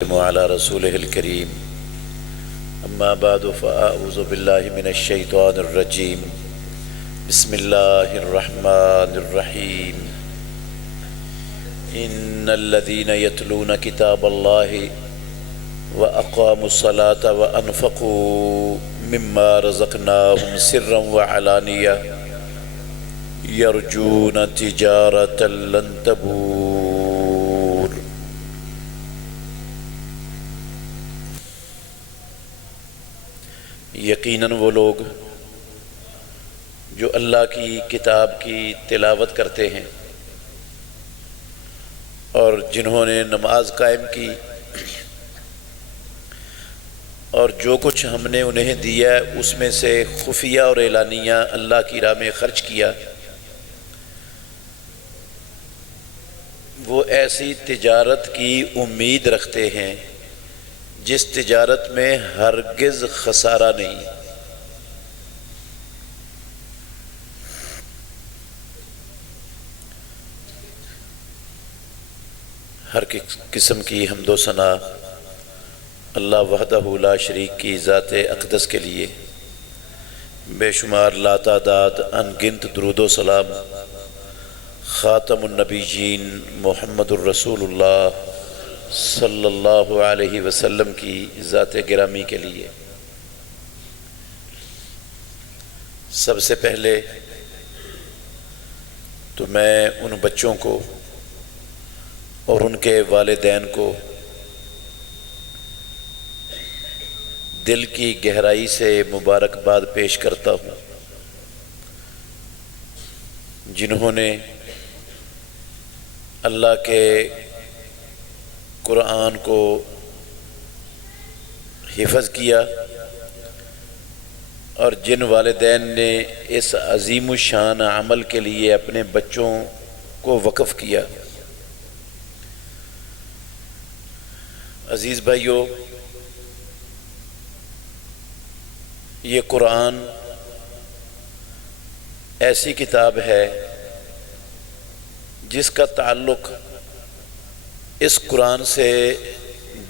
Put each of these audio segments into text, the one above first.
وعلى رسوله الكريم أما بعد فأعوذ بالله من الشيطان الرجيم بسم الله الرحمن الرحيم إن الذين يتلون كتاب الله وأقاموا الصلاة وأنفقوا مما رزقناهم سرا وعلانية يرجون تجارة لن تبور۔ یقیناً وہ لوگ جو اللہ کی کتاب کی تلاوت کرتے ہیں اور جنہوں نے نماز قائم کی اور جو کچھ ہم نے انہیں دیا ہے اس میں سے خفیہ اور اعلانیہ اللہ کی راہ میں خرچ کیا، وہ ایسی تجارت کی امید رکھتے ہیں جس تجارت میں ہرگز خسارہ نہیں۔ ہر قسم کی حمد و ثنا اللہ وحدہ لا شریک کی ذات اقدس کے لیے، بے شمار لاتعداد ان گنت درود و سلام خاتم النبیین محمد الرسول اللہ صلی اللہ علیہ وسلم کی ذات گرامی کے لیے۔ سب سے پہلے تو میں ان بچوں کو اور ان کے والدین کو دل کی گہرائی سے مبارکباد پیش کرتا ہوں، جنہوں نے اللہ کے قرآن کو حفظ کیا اور جن والدین نے اس عظیم الشان عمل کے لیے اپنے بچوں کو وقف کیا۔ عزیز بھائیو، یہ قرآن ایسی کتاب ہے جس کا تعلق اس قرآن سے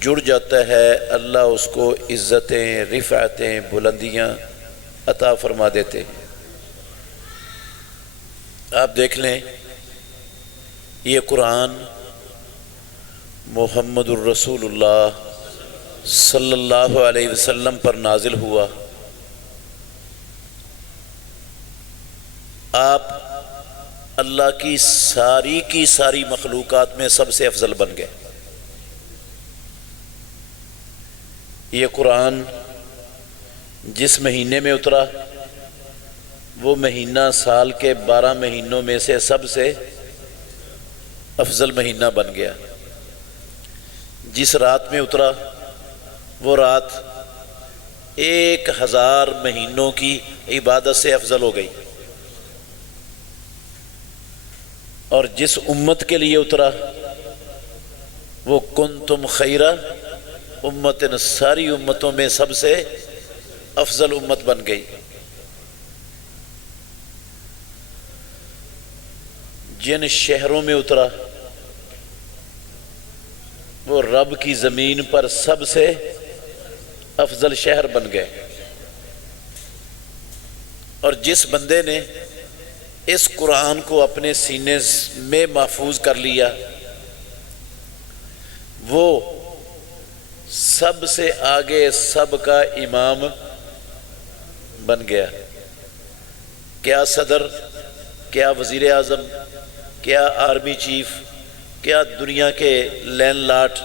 جڑ جاتا ہے، اللہ اس کو عزتیں، رفعتیں، بلندیاں عطا فرما دیتے ہیں۔ آپ دیکھ لیں، یہ قرآن محمد الرسول اللہ صلی اللہ علیہ وسلم پر نازل ہوا۔ آپ اللہ کی ساری مخلوقات میں سب سے افضل بن گئے۔ یہ قرآن جس مہینے میں اترا وہ مہینہ سال کے 12 مہینوں میں سے سب سے افضل مہینہ بن گیا۔ جس رات میں اترا وہ رات 1000 مہینوں کی عبادت سے افضل ہو گئی، اور جس امت کے لیے اترا وہ کنتم خیر امت، ساری امتوں میں سب سے افضل امت بن گئی۔ جن شہروں میں اترا وہ رب کی زمین پر سب سے افضل شہر بن گئے، اور جس بندے نے اس قرآن کو اپنے سینے میں محفوظ کر لیا وہ سب سے آگے سب کا امام بن گیا۔ کیا صدر، کیا وزیر اعظم، کیا آرمی چیف، کیا دنیا کے لینڈ لاٹ،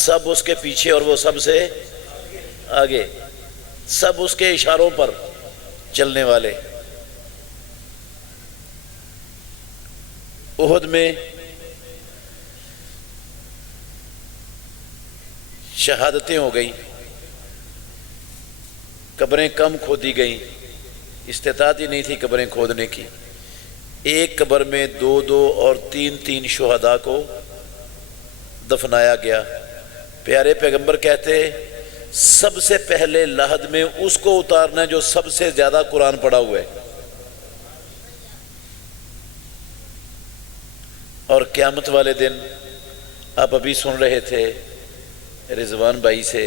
سب اس کے پیچھے اور وہ سب سے آگے، سب اس کے اشاروں پر چلنے والے۔ احد میں شہادتیں ہو گئیں، قبریں کم کھودی گئیں، استطاعت ہی نہیں تھی قبریں کھودنے کی۔ ایک قبر میں 2 اور 3 شہداء کو دفنایا گیا۔ پیارے پیغمبر کہتے سب سے پہلے لحد میں اس کو اتارنا ہے جو سب سے زیادہ قرآن پڑھا ہوا ہے، اور قیامت والے دن آپ ابھی سن رہے تھے رضوان بھائی سے،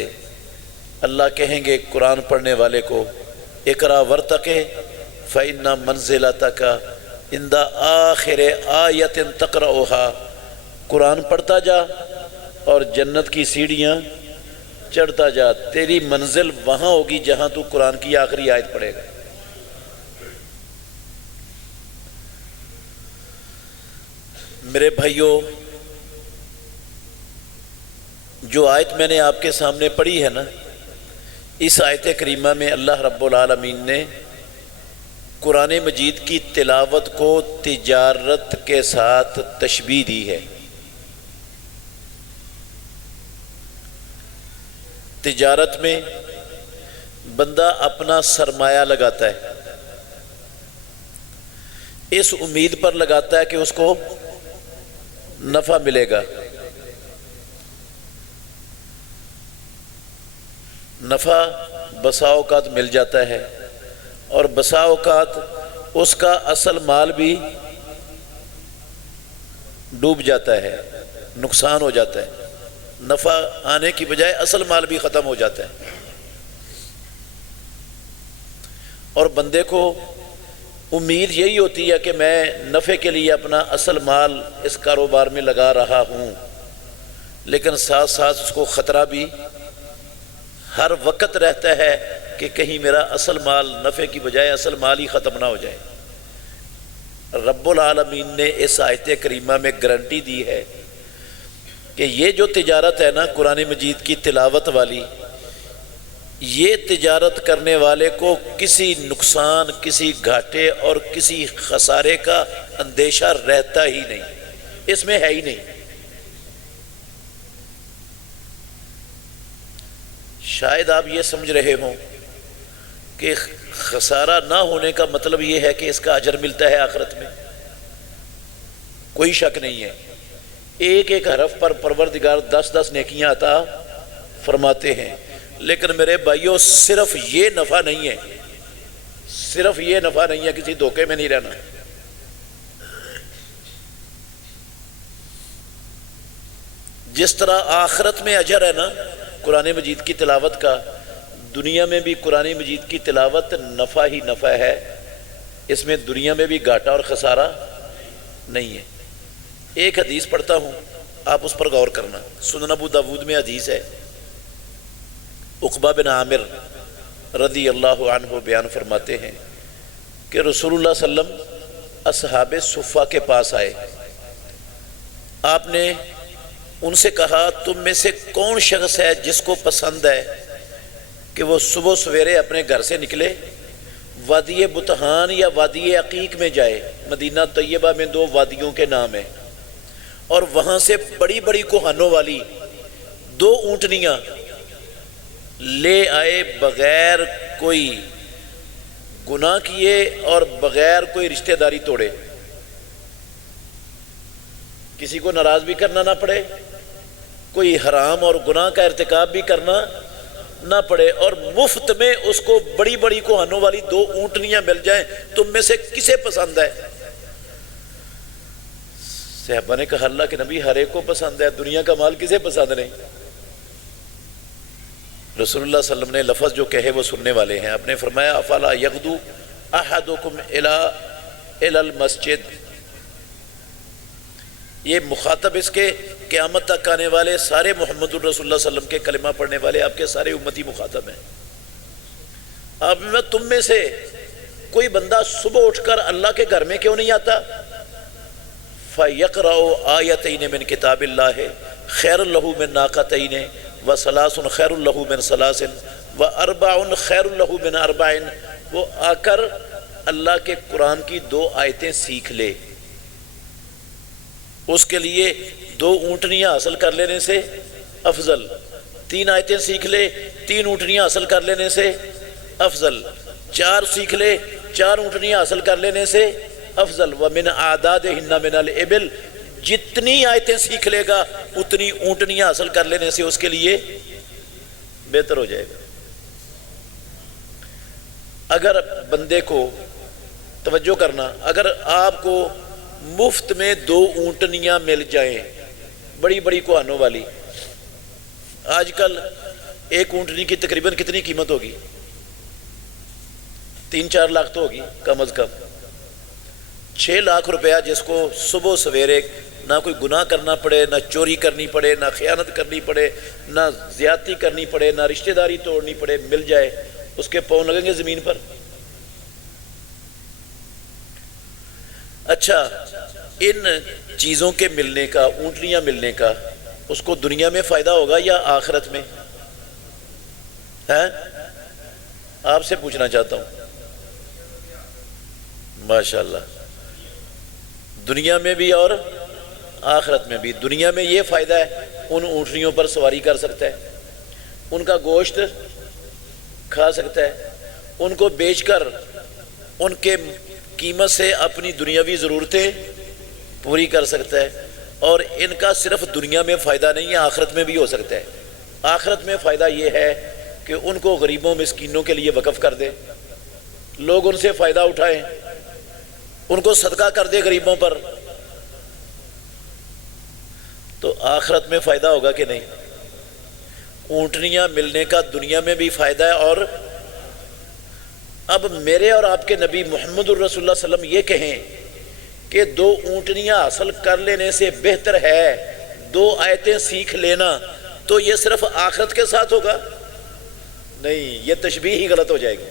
اللہ کہیں گے قرآن پڑھنے والے کو اقرا ورتقے فإن منزلتک عند آخر آیت تقرأها، قرآن پڑھتا جا اور جنت کی سیڑھیاں چڑھتا جا، تیری منزل وہاں ہوگی جہاں تو قرآن کی آخری آیت پڑھے گا۔ میرے بھائیوں، جو آیت میں نے آپ کے سامنے پڑھی ہے نا، اس آیت کریمہ میں اللہ رب العالمین نے قرآن مجید کی تلاوت کو تجارت کے ساتھ تشبیہ دی ہے۔ تجارت میں بندہ اپنا سرمایہ لگاتا ہے، اس امید پر لگاتا ہے کہ اس کو نفع ملے گا۔ نفع بسا اوقات مل جاتا ہے اور بسا اوقات اس کا اصل مال بھی ڈوب جاتا ہے، نقصان ہو جاتا ہے، نفع آنے کی بجائے اصل مال بھی ختم ہو جاتا ہے۔ اور بندے کو امید یہی ہوتی ہے کہ میں نفع کے لیے اپنا اصل مال اس کاروبار میں لگا رہا ہوں، لیکن ساتھ ساتھ اس کو خطرہ بھی ہر وقت رہتا ہے کہ کہیں میرا اصل مال نفع کی بجائے اصل مال ہی ختم نہ ہو جائے۔ رب العالمین نے اس آیت کریمہ میں گارنٹی دی ہے کہ یہ جو تجارت ہے نا قرآن مجید کی تلاوت والی، یہ تجارت کرنے والے کو کسی نقصان، کسی گھاٹے اور کسی خسارے کا اندیشہ رہتا ہی نہیں، اس میں ہے ہی نہیں۔ شاید آپ یہ سمجھ رہے ہوں کہ خسارہ نہ ہونے کا مطلب یہ ہے کہ اس کا اجر ملتا ہے آخرت میں۔ کوئی شک نہیں ہے، ایک ایک حرف پر پروردگار 10 نیکیاں عطا فرماتے ہیں، لیکن میرے بھائیوں صرف یہ نفع نہیں ہے، صرف یہ نفع نہیں ہے، کسی دھوکے میں نہیں رہنا۔ جس طرح آخرت میں اجر ہے نا قرآن مجید کی تلاوت کا، دنیا میں بھی قرآن مجید کی تلاوت نفع ہی نفع ہے، اس میں دنیا میں بھی گھاٹا اور خسارہ نہیں ہے۔ ایک حدیث پڑھتا ہوں، آپ اس پر غور کرنا۔ سنن ابو داود میں حدیث ہے، عقبہ بن عامر رضی اللہ عنہ بیان فرماتے ہیں کہ رسول اللہ صلی اللہ علیہ وسلم اصحاب صفہ کے پاس آئے، آپ نے ان سے کہا تم میں سے کون شخص ہے جس کو پسند ہے کہ وہ صبح سویرے اپنے گھر سے نکلے، وادی بطحان یا وادی عقیق میں جائے، مدینہ طیبہ میں 2 وادیوں کے نام ہیں، اور وہاں سے بڑی بڑی کوہانوں والی 2 اونٹنیاں لے آئے بغیر کوئی گناہ کیے اور بغیر کوئی رشتہ داری توڑے، کسی کو ناراض بھی کرنا نہ پڑے، کوئی حرام اور گناہ کا ارتکاب بھی کرنا نہ پڑے، اور مفت میں اس کو بڑی بڑی کوہانوں والی 2 اونٹنیاں مل جائیں۔ تم میں سے کسے پسند ہے؟ صحابہ نے کہا اللہ کے نبی ہر ایک کو پسند ہے، دنیا کا مال کسے پسند نہیں؟ رسول اللہ صلی اللہ علیہ وسلم نے لفظ جو کہے وہ سننے والے ہیں، آپ نے فرمایا افلا یغدو احدکم الی المسجد، یہ مخاطب اس کے قیامت تک آنے والے سارے محمد الرسول اللہ صلی اللہ علیہ وسلم کے کلمہ پڑھنے والے آپ کے سارے امتی مخاطب ہیں۔ اب میں تم میں سے کوئی بندہ صبح اٹھ کر اللہ کے گھر میں کیوں نہیں آتا؟ فَيَقْرَأُ آیَتَيْنِ مِنْ کتاب اللہ خیر لہ من ناقتین وثلاث خیر لہ من ثلاث واربع خیر لہ من اربع، وہ آ کر اللہ کے قرآن کی 2 آیتیں سیکھ لے، اس کے لیے 2 اونٹنیاں حاصل کر لینے سے افضل، 3 آیتیں سیکھ لے 3 اونٹنیاں حاصل کر لینے سے افضل، 4 سیکھ لے 4 اونٹنیاں حاصل کر لینے سے افضل، وَمِنْ أَعْدَادِهِنَّ مِنَ الْإِبِلِ، جتنی آیتیں سیکھ لے گا اتنی اونٹنیاں حاصل کر لینے سے اس کے لیے بہتر ہو جائے گا۔ اگر بندے کو توجہ کرنا، اگر آپ کو مفت میں 2 اونٹنیاں مل جائیں بڑی بڑی کوہانوں والی، آج کل ایک اونٹنی کی تقریباً کتنی قیمت ہوگی؟ 3-4 لاکھ تو ہوگی کم از کم۔ 6 لاکھ روپیہ جس کو صبح سویرے نہ کوئی گناہ کرنا پڑے، نہ چوری کرنی پڑے، نہ خیانت کرنی پڑے، نہ زیادتی کرنی پڑے، نہ رشتہ داری توڑنی پڑے، مل جائے، اس کے پاؤں لگیں گے زمین پر؟ اچھا، ان چیزوں کے ملنے کا، اونٹنیاں ملنے کا، اس کو دنیا میں فائدہ ہوگا یا آخرت میں؟ ہے آپ سے پوچھنا چاہتا ہوں۔ ماشاءاللہ، دنیا میں بھی اور آخرت میں بھی۔ دنیا میں یہ فائدہ ہے، ان اونٹنیوں پر سواری کر سکتا ہے، ان کا گوشت کھا سکتا ہے، ان کو بیچ کر ان کے قیمت سے اپنی دنیاوی ضرورتیں پوری کر سکتا ہے۔ اور ان کا صرف دنیا میں فائدہ نہیں ہے، آخرت میں بھی ہو سکتا ہے۔ آخرت میں فائدہ یہ ہے کہ ان کو غریبوں مسکینوں کے لیے وقف کر دے، لوگ ان سے فائدہ اٹھائیں، ان کو صدقہ کر دے غریبوں پر، تو آخرت میں فائدہ ہوگا کہ نہیں؟ اونٹنیاں ملنے کا دنیا میں بھی فائدہ ہے۔ اور اب میرے اور آپ کے نبی محمد الرسول اللہ صلی اللہ علیہ وسلم یہ کہیں کہ 2 اونٹنیاں حاصل کر لینے سے بہتر ہے 2 آیتیں سیکھ لینا، تو یہ صرف آخرت کے ساتھ ہوگا؟ نہیں، یہ تشبیہ ہی غلط ہو جائے گی۔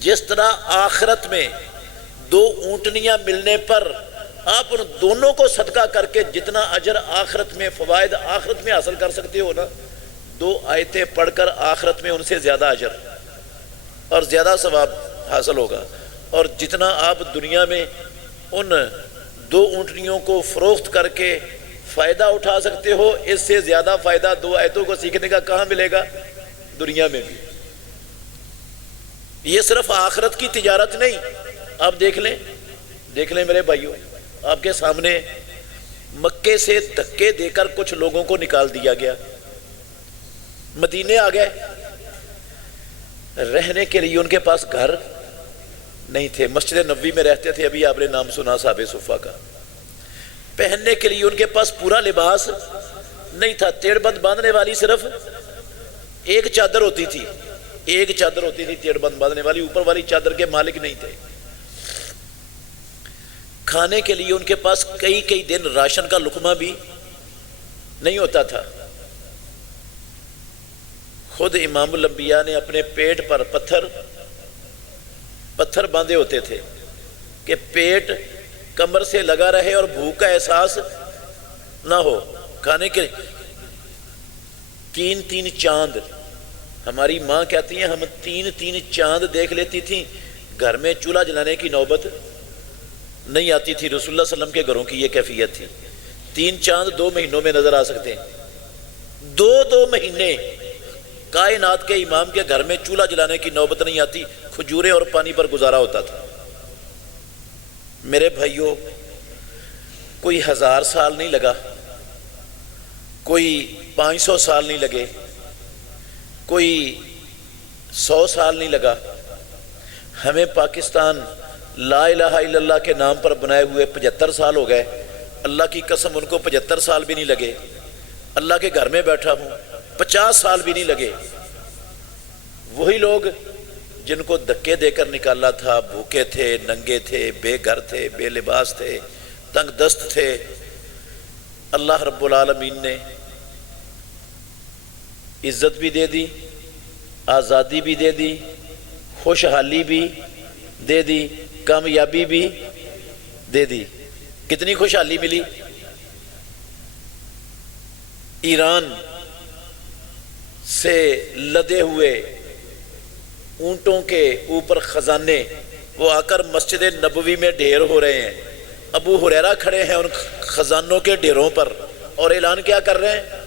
جس طرح آخرت میں 2 اونٹنیاں ملنے پر آپ ان دونوں کو صدقہ کر کے جتنا اجر آخرت میں، فوائد آخرت میں حاصل کر سکتے ہو نا، 2 آیتیں پڑھ کر آخرت میں ان سے زیادہ اجر اور زیادہ ثواب حاصل ہوگا۔ اور جتنا آپ دنیا میں ان 2 اونٹنیوں کو فروخت کر کے فائدہ اٹھا سکتے ہو، اس سے زیادہ فائدہ 2 آیتوں کو سیکھنے کا کہاں ملے گا؟ دنیا میں بھی۔ یہ صرف آخرت کی تجارت نہیں، آپ دیکھ لیں میرے بھائیوں، آپ کے سامنے مکے سے دھکے دے کر کچھ لوگوں کو نکال دیا گیا، مدینے آ گئے، رہنے کے لیے ان کے پاس گھر نہیں تھے، مسجد نبوی میں رہتے تھے، ابھی آپ نے نام سنا صحابہ صفہ کا۔ پہننے کے لیے ان کے پاس پورا لباس نہیں تھا، تیڑ بند باندھنے والی صرف ایک چادر ہوتی تھی، تیڑ بند باندھنے والی، اوپر والی چادر کے مالک نہیں تھے۔ کھانے کے لیے ان کے پاس کئی دن راشن کا لقمہ بھی نہیں ہوتا تھا۔ خود امام الانبیاء نے اپنے پیٹ پر پتھر باندھے ہوتے تھے کہ پیٹ کمر سے لگا رہے اور بھوک کا احساس نہ ہو۔ کھانے کے 3 چاند، ہماری ماں کہتی ہیں ہم 3 چاند دیکھ لیتی تھیں، گھر میں چولہا جلانے کی نوبت نہیں آتی تھی۔ رسول اللہ صلی اللہ علیہ وسلم کے گھروں کی یہ کیفیت تھی۔ 3 چاند 2 مہینوں میں نظر آ سکتے ہیں، 2 مہینے کائنات کے امام کے گھر میں چولہا جلانے کی نوبت نہیں آتی، کھجوریں اور پانی پر گزارا ہوتا تھا۔ میرے بھائیوں، کوئی 1000 سال نہیں لگا، کوئی 500 سال نہیں لگے، کوئی 100 سال نہیں لگا، ہمیں پاکستان لا الہ الا اللہ کے نام پر بنائے ہوئے 75 سال ہو گئے۔ اللہ کی قسم ان کو 75 سال بھی نہیں لگے، اللہ کے گھر میں بیٹھا ہوں، 50 سال بھی نہیں لگے۔ وہی لوگ جن کو دھکے دے کر نکالا تھا، بھوکے تھے، ننگے تھے، بے گھر تھے، بے لباس تھے، تنگ دست تھے، اللہ رب العالمین نے عزت بھی دے دی، آزادی بھی دے دی، خوشحالی بھی دے دی، کامیابی بھی دے دی۔ کتنی خوشحالی ملی؟ ایران سے لدے ہوئے اونٹوں کے اوپر خزانے وہ آ کر مسجد نبوی میں ڈھیر ہو رہے ہیں، ابو ہریرہ کھڑے ہیں ان خزانوں کے ڈھیروں پر اور اعلان کیا کر رہے ہیں؟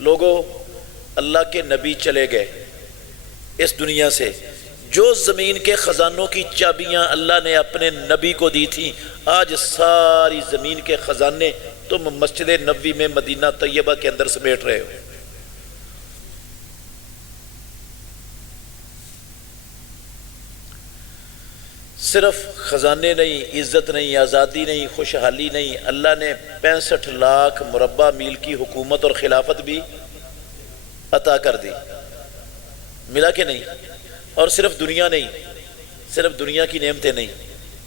لوگوں، اللہ کے نبی چلے گئے اس دنیا سے، جو زمین کے خزانوں کی چابیاں اللہ نے اپنے نبی کو دی تھیں، آج ساری زمین کے خزانے تم مسجد نبوی میں مدینہ طیبہ کے اندر سمیٹ رہے ہو۔ صرف خزانے نہیں، عزت نہیں، آزادی نہیں، خوشحالی نہیں، اللہ نے 65 لاکھ مربع میل کی حکومت اور خلافت بھی عطا کر دی. ملا کہ نہیں؟ اور صرف دنیا نہیں، صرف دنیا کی نعمتیں نہیں،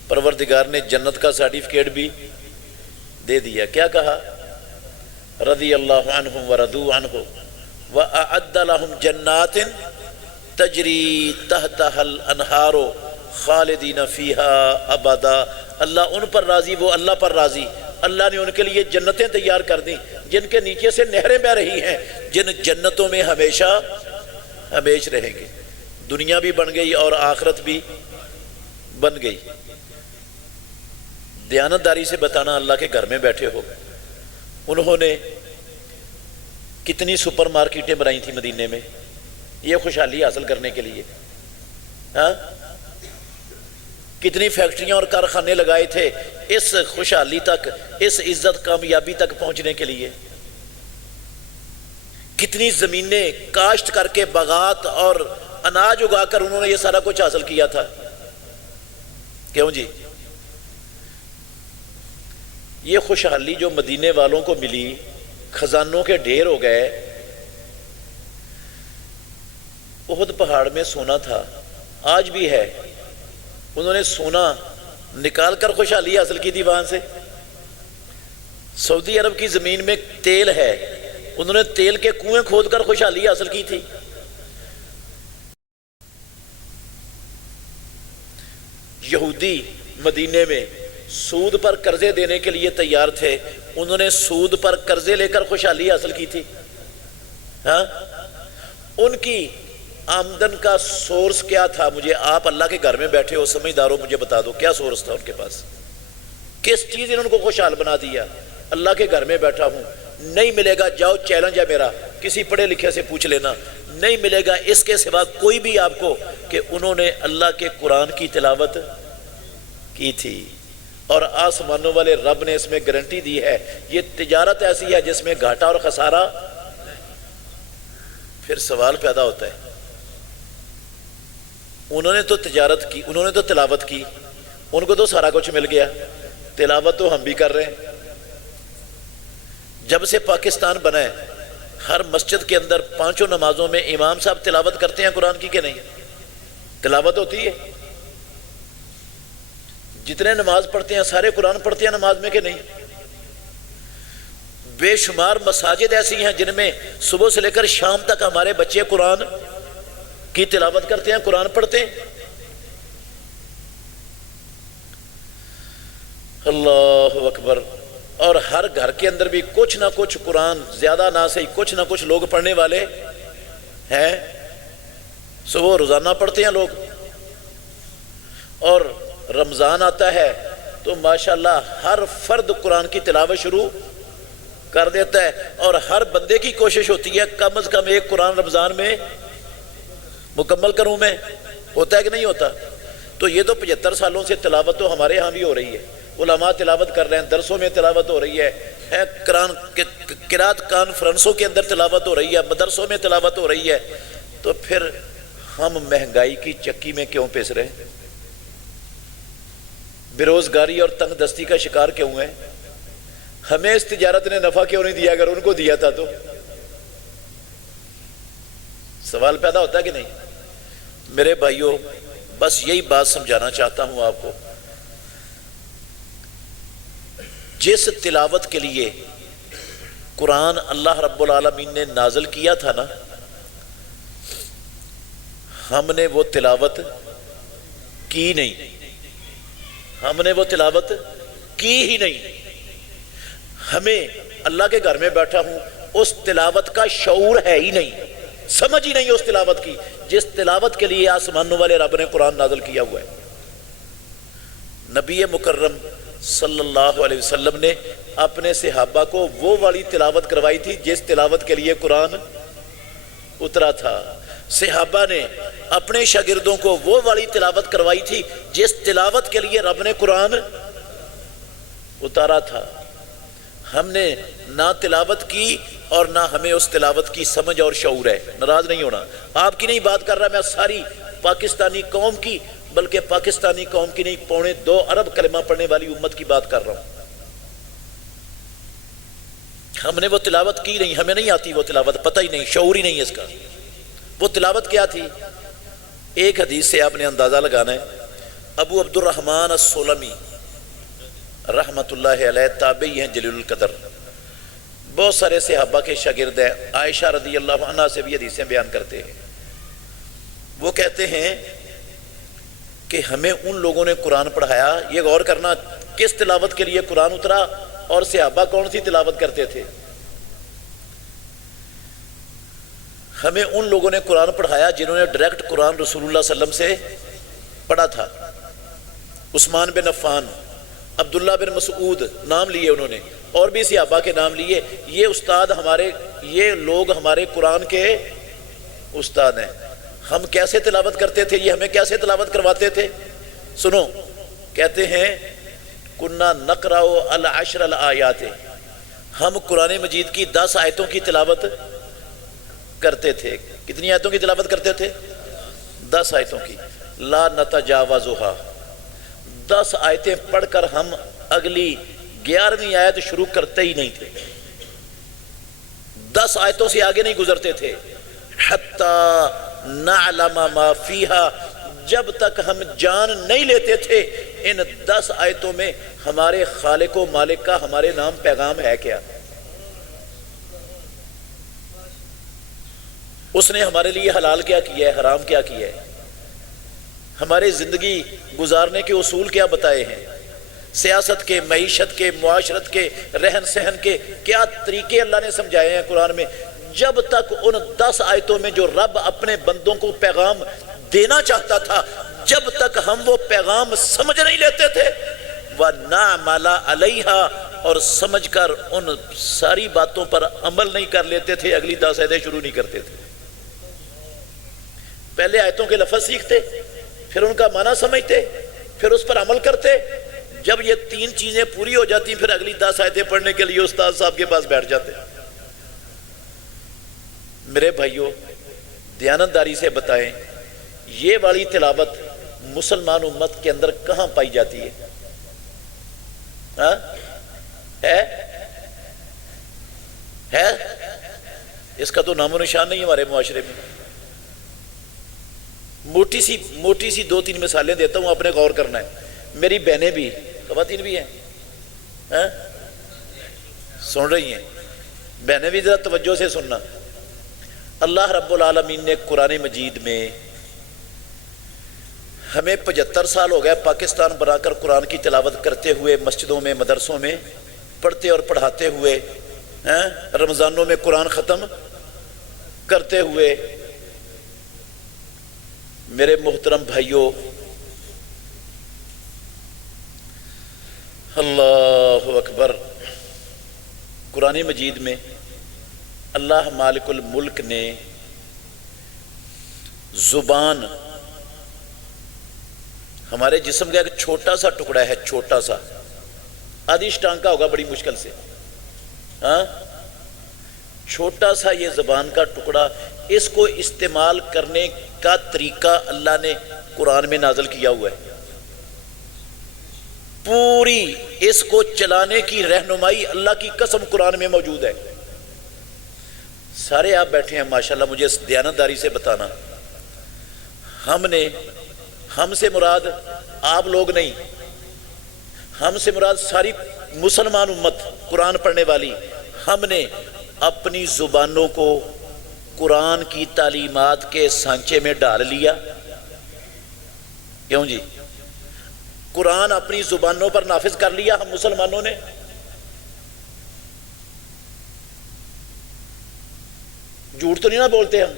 پروردگار نے جنت کا سرٹیفکیٹ بھی دے دیا. کیا کہا؟ رضی اللہ عنہم ورضوا عنہ وأعد لهم جنات تجری تحتها الانہار خالدین فیہا ابدا. اللہ ان پر راضی، وہ اللہ پر راضی. اللہ نے ان کے لیے جنتیں تیار کر دیں جن کے نیچے سے نہریں بہ رہی ہیں، جن جنتوں میں ہمیشہ ہمیش رہیں گے. دنیا بھی بن گئی اور آخرت بھی بن گئی. دیانتداری سے بتانا، اللہ کے گھر میں بیٹھے ہو. انہوں نے کتنی سپر مارکیٹیں بنائی تھیں مدینے میں یہ خوشحالی حاصل کرنے کے لیے. ہاں، کتنی فیکٹریاں اور کارخانے لگائے تھے اس خوشحالی تک، اس عزت کامیابی تک پہنچنے کے لیے. کتنی زمینیں کاشت کر کے باغات اور اناج اگا کر انہوں نے یہ سارا کچھ حاصل کیا تھا. کیوں جی؟ یہ خوشحالی جو مدینے والوں کو ملی، خزانوں کے ڈھیر ہو گئے. احد پہاڑ میں سونا تھا، آج بھی ہے. انہوں نے سونا نکال کر خوشحالی حاصل کی تھی وہاں سے. سعودی عرب کی زمین میں تیل ہے، انہوں نے تیل کے کنویں کھود کر خوشحالی حاصل کی تھی. یہودی مدینے میں سود پر قرضے دینے کے لیے تیار تھے، انہوں نے سود پر قرضے لے کر خوشحالی حاصل کی تھی. ہاں، ان کی آمدن کا سورس کیا تھا؟ مجھے آپ اللہ کے گھر میں بیٹھے ہو، سمجھداروں، مجھے بتا دو کیا سورس تھا ان کے پاس؟ کس چیز نے ان کو خوشحال بنا دیا؟ اللہ کے گھر میں بیٹھا ہوں، نہیں ملے گا، جاؤ چیلنج ہے میرا، کسی پڑھے لکھے سے پوچھ لینا، نہیں ملے گا اس کے سوا کوئی بھی آپ کو کہ انہوں نے اللہ کے قرآن کی تلاوت کی تھی. اور آسمانوں والے رب نے اس میں گارنٹی دی ہے، یہ تجارت ایسی ہے جس میں گھاٹا اور خسارہ. پھر سوال پیدا ہوتا ہے، انہوں نے تو تجارت کی، انہوں نے تو تلاوت کی، ان کو تو سارا کچھ مل گیا، تلاوت تو ہم بھی کر رہے ہیں. جب سے پاکستان بنا ہے، ہر مسجد کے اندر 5 نمازوں میں امام صاحب تلاوت کرتے ہیں قرآن کی کہ نہیں؟ تلاوت ہوتی ہے. جتنے نماز پڑھتے ہیں سارے قرآن پڑھتے ہیں نماز میں کہ نہیں؟ بے شمار مساجد ایسی ہیں جن میں صبح سے لے کر شام تک ہمارے بچے قرآن کی تلاوت کرتے ہیں، قرآن پڑھتے ہیں. اللہ اکبر. اور ہر گھر کے اندر بھی کچھ نہ کچھ قرآن، زیادہ نہ صحیح کچھ نہ کچھ لوگ پڑھنے والے ہیں. صبح روزانہ پڑھتے ہیں لوگ. اور رمضان آتا ہے تو ماشاءاللہ ہر فرد قرآن کی تلاوت شروع کر دیتا ہے، اور ہر بندے کی کوشش ہوتی ہے کم از کم ایک قرآن رمضان میں مکمل کروں میں. ہوتا ہے کہ نہیں ہوتا؟ تو یہ تو 75 سالوں سے تلاوت تو ہمارے ہاں بھی ہو رہی ہے. علماء تلاوت کر رہے ہیں، درسوں میں تلاوت ہو رہی ہے، قرات کانفرنسوں کے اندر تلاوت ہو رہی ہے، مدرسوں میں تلاوت ہو رہی ہے. تو پھر ہم مہنگائی کی چکی میں کیوں پس رہے ہیں؟ بے روزگاری اور تنگ دستی کا شکار کیوں ہیں؟ ہمیں اس تجارت نے نفع کیوں نہیں دیا؟ اگر ان کو دیا تھا تو سوال پیدا ہوتا ہے کہ نہیں؟ میرے بھائیوں، بس یہی بات سمجھانا چاہتا ہوں آپ کو. جس تلاوت کے لیے قرآن اللہ رب العالمین نے نازل کیا تھا نا، ہم نے وہ تلاوت کی نہیں. ہم نے وہ تلاوت کی ہی نہیں. ہمیں اللہ کے گھر میں بیٹھا ہوں، اس تلاوت کا شعور ہے ہی نہیں، سمجھ ہی نہیں اس تلاوت کی جس تلاوت کے لیے آسمانوں والے رب نے قرآن نازل کیا ہوا ہے. نبی مکرم صلی اللہ علیہ وسلم نے اپنے صحابہ کو وہ والی تلاوت کروائی تھی جس تلاوت کے لیے قرآن اترا تھا. صحابہ نے اپنے شاگردوں کو وہ والی تلاوت کروائی تھی جس تلاوت کے لیے رب نے قرآن اتارا تھا. ہم نے نہ تلاوت کی اور نہ ہمیں اس تلاوت کی سمجھ اور شعور ہے. ناراض نہیں ہونا، آپ کی نہیں بات کر رہا میں، ساری پاکستانی قوم کی، بلکہ پاکستانی قوم کی نہیں، 2.25 ارب کلمہ پڑھنے والی امت کی بات کر رہا ہوں. ہم نے وہ تلاوت کی نہیں، ہمیں نہیں آتی وہ تلاوت، پتہ ہی نہیں، شعور ہی نہیں ہے اس کا۔ وہ تلاوت کیا تھی؟ ایک حدیث سے آپ نے اندازہ لگانا ہے۔ ابو عبد الرحمن السلمی رحمۃ اللہ علیہ تابعی ہیں جلیل القدر، بہت سارے صحابہ کے شاگرد ہیں، عائشہ رضی اللہ عنہا سے بھی حدیثیں بیان کرتے ہیں۔ وہ کہتے ہیں کہ ہمیں ان لوگوں نے قرآن پڑھایا، یہ غور کرنا کس تلاوت کے لیے قرآن اترا اور صحابہ کون سی تلاوت کرتے تھے۔ ہمیں ان لوگوں نے قرآن پڑھایا جنہوں نے ڈائریکٹ قرآن رسول اللہ صلی اللہ علیہ وسلم سے پڑھا تھا۔ عثمان بن عفان، عبداللہ بن مسعود نام لیے انہوں نے، اور بھی صحابہ کے نام لیے۔ یہ استاد ہمارے، یہ لوگ ہمارے قرآن کے استاد ہیں۔ ہم کیسے تلاوت کرتے تھے، یہ ہمیں کیسے تلاوت کرواتے تھے؟ سنو، کہتے ہیں کنا نقرأ العشر الآیات، ہم قرآن مجید کی 10 آیتوں کی تلاوت کرتے تھے۔ کتنی آیتوں کی تلاوت کرتے تھے؟ 10 آیتوں کی۔ لا نتجاوزھا، 10 آیتیں پڑھ کر ہم اگلی 11ویں آیت شروع کرتے ہی نہیں تھے، 10 آیتوں سے آگے نہیں گزرتے تھے۔ حتی نعلم ما فیہا، جب تک ہم جان نہیں لیتے تھے ان 10 آیتوں میں ہمارے خالق و مالک کا ہمارے نام پیغام ہے کیا، اس نے ہمارے لیے حلال کیا کیا ہے، حرام کیا کیا ہے، ہمارے زندگی گزارنے کے اصول کیا بتائے ہیں، سیاست کے، معیشت کے، معاشرت کے، رہن سہن کے کیا طریقے اللہ نے سمجھائے ہیں قرآن میں۔ جب تک ان 10 آیتوں میں جو رب اپنے بندوں کو پیغام دینا چاہتا تھا، جب تک ہم وہ پیغام سمجھ نہیں لیتے تھے، وَنَعْمَلَ عَلَيْهَا، اور سمجھ کر ان ساری باتوں پر عمل نہیں کر لیتے تھے، اگلی 10 آیتیں شروع نہیں کرتے تھے۔ پہلے آیتوں کے لفظ سیکھتے، پھر ان کا معنی سمجھتے، پھر اس پر عمل کرتے۔ جب یہ 3 چیزیں پوری ہو جاتی پھر اگلی 10 آیتیں پڑھنے کے لیے استاد صاحب کے پاس بیٹھ جاتے۔ میرے بھائیوں، دیانتداری سے بتائیں، یہ والی تلاوت مسلمان امت کے اندر کہاں پائی جاتی ہے؟ ہے اس کا تو نام و نشان نہیں ہمارے معاشرے میں۔ موٹی سی 2-3 مثالیں دیتا ہوں، آپ نے غور کرنا ہے۔ میری بہنیں بھی، خواتین بھی ہیں، سن رہی ہیں، بہنیں بھی ذرا توجہ سے سننا۔ اللہ رب العالمین نے قرآن مجید میں ہمیں 75 سال ہو گئے پاکستان بنا کر قرآن کی تلاوت کرتے ہوئے، مسجدوں میں، مدرسوں میں پڑھتے اور پڑھاتے ہوئے، رمضانوں میں قرآن ختم کرتے ہوئے۔ میرے محترم بھائیوں، اللہ اکبر، قرآن مجید میں اللہ مالک الملک نے زبان، ہمارے جسم کا ایک چھوٹا سا ٹکڑا ہے، چھوٹا سا، آدھی ٹانگ کا ہوگا بڑی مشکل سے، چھوٹا سا یہ زبان کا ٹکڑا، اس کو استعمال کرنے کا طریقہ اللہ نے قرآن میں نازل کیا ہوا ہے۔ پوری اس کو چلانے کی رہنمائی اللہ کی قسم قرآن میں موجود ہے۔ سارے آپ بیٹھے ہیں ماشاءاللہ، مجھے دیانتداری سے بتانا، ہم سے مراد آپ لوگ نہیں، ہم سے مراد ساری مسلمان امت قرآن پڑھنے والی، ہم نے اپنی زبانوں کو قرآن کی تعلیمات کے سانچے میں ڈال لیا۔ کیوں جی؟ قرآن اپنی زبانوں پر نافذ کر لیا ہم مسلمانوں نے۔ جھوٹ تو نہیں نہ بولتے ہم؟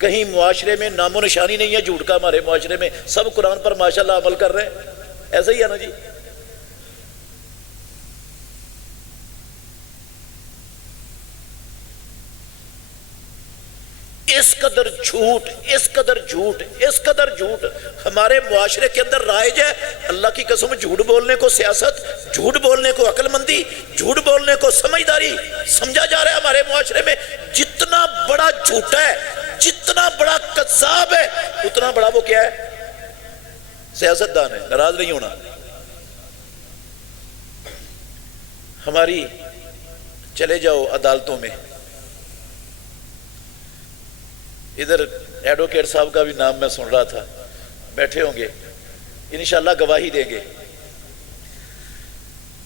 کہیں معاشرے میں نام و نشانی نہیں ہے جھوٹ کا، ہمارے معاشرے میں سب قرآن پر ماشاءاللہ عمل کر رہے ہیں، ایسا ہی ہے نا جی؟ اس قدر جھوٹ، اس قدر جھوٹ، اس قدر جھوٹ ہمارے معاشرے کے اندر رائج ہے۔ اللہ کی قسم، جھوٹ بولنے کو سیاست، جھوٹ بولنے کو عقل مندی، جھوٹ بولنے کو سمجھداری سمجھا جا رہا ہے ہمارے معاشرے میں۔ جتنا بڑا جھوٹا ہے، جتنا بڑا کذاب ہے، اتنا بڑا وہ کیا ہے؟ سیاست دان ہے۔ ناراض نہیں ہونا۔ ہماری چلے جاؤ عدالتوں میں. ادھر ایڈوکیٹ صاحب کا بھی نام میں سن رہا تھا، بیٹھے ہوں گے، انشاءاللہ گواہی دیں گے.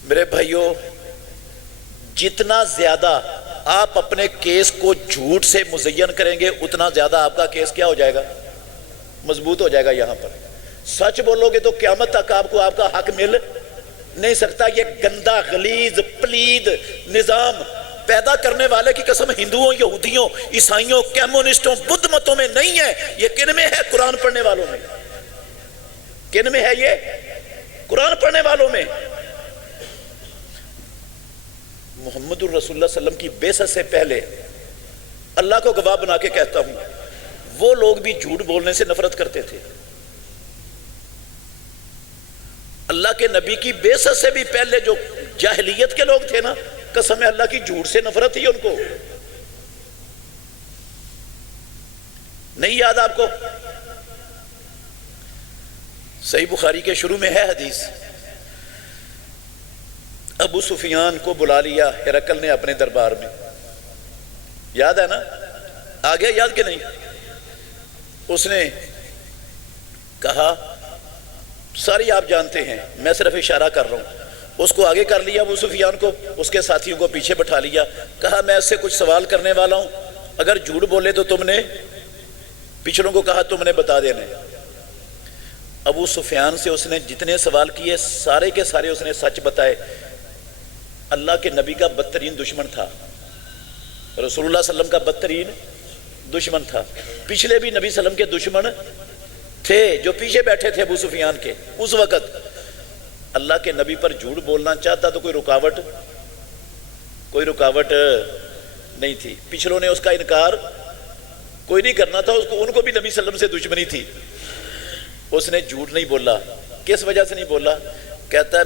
میرے بھائیوں، جتنا زیادہ آپ اپنے کیس کو جھوٹ سے مزین کریں گے اتنا زیادہ آپ کا کیس کیا ہو جائے گا؟ مضبوط ہو جائے گا. یہاں پر سچ بولو گے تو قیامت تک آپ کو آپ کا حق مل نہیں سکتا. یہ گندا غلیظ پلید نظام پیدا کرنے والے کی قسم ہندوؤں، یہودیوں، عیسائیوں، کمیونسٹوں، بدھ متوں میں نہیں ہے. یہ کن میں ہے؟ قرآن پڑھنے والوں میں. کن میں ہے یہ؟ قرآن پڑھنے والوں میں. محمد الرسول اللہ صلی اللہ علیہ وسلم کی بعثت سے پہلے اللہ کو گواہ بنا کے کہتا ہوں، وہ لوگ بھی جھوٹ بولنے سے نفرت کرتے تھے. اللہ کے نبی کی بعثت سے بھی پہلے جو جاہلیت کے لوگ تھے نا، قسم اللہ کی جھوٹ سے نفرت تھی ان کو. نہیں یاد آپ کو؟ صحیح بخاری کے شروع میں ہے حدیث، ابو سفیان کو بلا لیا ہرقل نے اپنے دربار میں. یاد ہے نا؟ آ گیا یاد کہ نہیں؟ اس نے کہا، ساری آپ جانتے ہیں، میں صرف اشارہ کر رہا ہوں. اس کو آگے کر لیا ابو سفیان کو، اس کے ساتھیوں کو پیچھے بٹھا لیا. کہا میں اس سے کچھ سوال کرنے والا ہوں، اگر جھوٹ بولے تو تم نے، پچھلوں کو کہا تم نے بتا دینا. ابو سفیان سے اس نے جتنے سوال کیے سارے کے سارے اس نے سچ بتائے. اللہ کے نبی کا بدترین دشمن تھا، رسول اللہ صلی اللہ علیہ وسلم کا بدترین دشمن تھا. پچھلے بھی نبی صلی اللہ علیہ وسلم کے دشمن تھے جو پیچھے بیٹھے تھے ابو سفیان کے. اس وقت اللہ کے نبی پر جھوٹ بولنا چاہتا تو کوئی رکاوٹ نہیں تھی. پچھلوں نے اس کا انکار کوئی نہیں کرنا تھا، ان کو بھی نبی صلی اللہ علیہ وسلم سے دشمنی تھی. اس نے جھوٹ نہیں بولا. کس وجہ سے نہیں بولا؟ کہتا ہے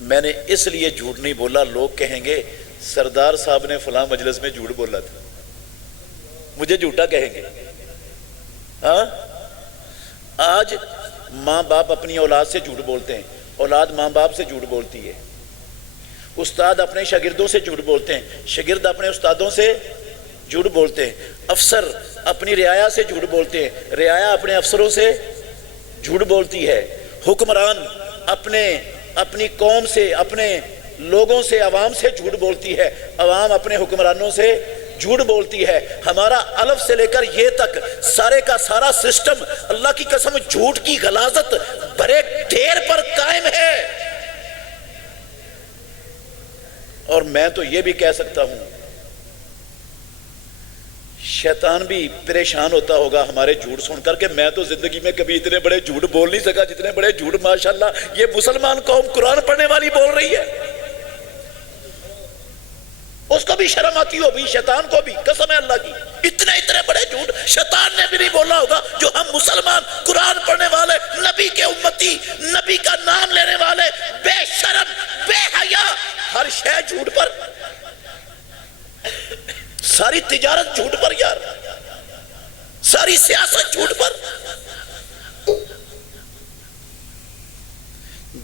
میں نے اس لیے جھوٹ نہیں بولا، لوگ کہیں گے سردار صاحب نے فلاں مجلس میں جھوٹ بولا تھا، مجھے جھوٹا کہیں گے. ہاں، آج ماں باپ اپنی اولاد سے جھوٹ بولتے ہیں، اولاد ماں باپ سے جھوٹ بولتی ہے، استاد اپنے شاگردوں سے جھوٹ بولتے ہیں، شاگرد اپنے استادوں سے جھوٹ بولتے ہیں، افسر اپنی رعایا سے جھوٹ بولتے ہیں، رعایا اپنے افسروں سے جھوٹ بولتی ہے، حکمران اپنی قوم سے، اپنے لوگوں سے، عوام سے جھوٹ بولتی ہے، عوام اپنے حکمرانوں سے جھوٹ بولتی ہے. ہمارا الف سے لے کر یہ تک سارے کا سارا سسٹم اللہ کی قسم جھوٹ کی غلاظت بڑے ڈھیر پر قائم ہے. اور میں تو یہ بھی کہہ سکتا ہوں شیطان بھی پریشان ہوتا ہوگا ہمارے جھوٹ سن کر کہ میں تو زندگی میں کبھی اتنے بڑے جھوٹ بول نہیں سکا جتنے بڑے جھوٹ ماشاءاللہ یہ مسلمان قوم قرآن پڑھنے والی بول رہی ہے. اس کو بھی شرم آتی ہوگی، شیطان کو بھی، قسم ہے اللہ کی. اتنے بڑے جھوٹ شیطان نے بھی نہیں بولا ہوگا جو ہم مسلمان قرآن پڑھنے والے، نبی کے امتی، نبی کا نام لینے والے، بے شرم بے حیا، ہر شے جھوٹ پر، ساری تجارت جھوٹ پر یار، ساری سیاست جھوٹ پر.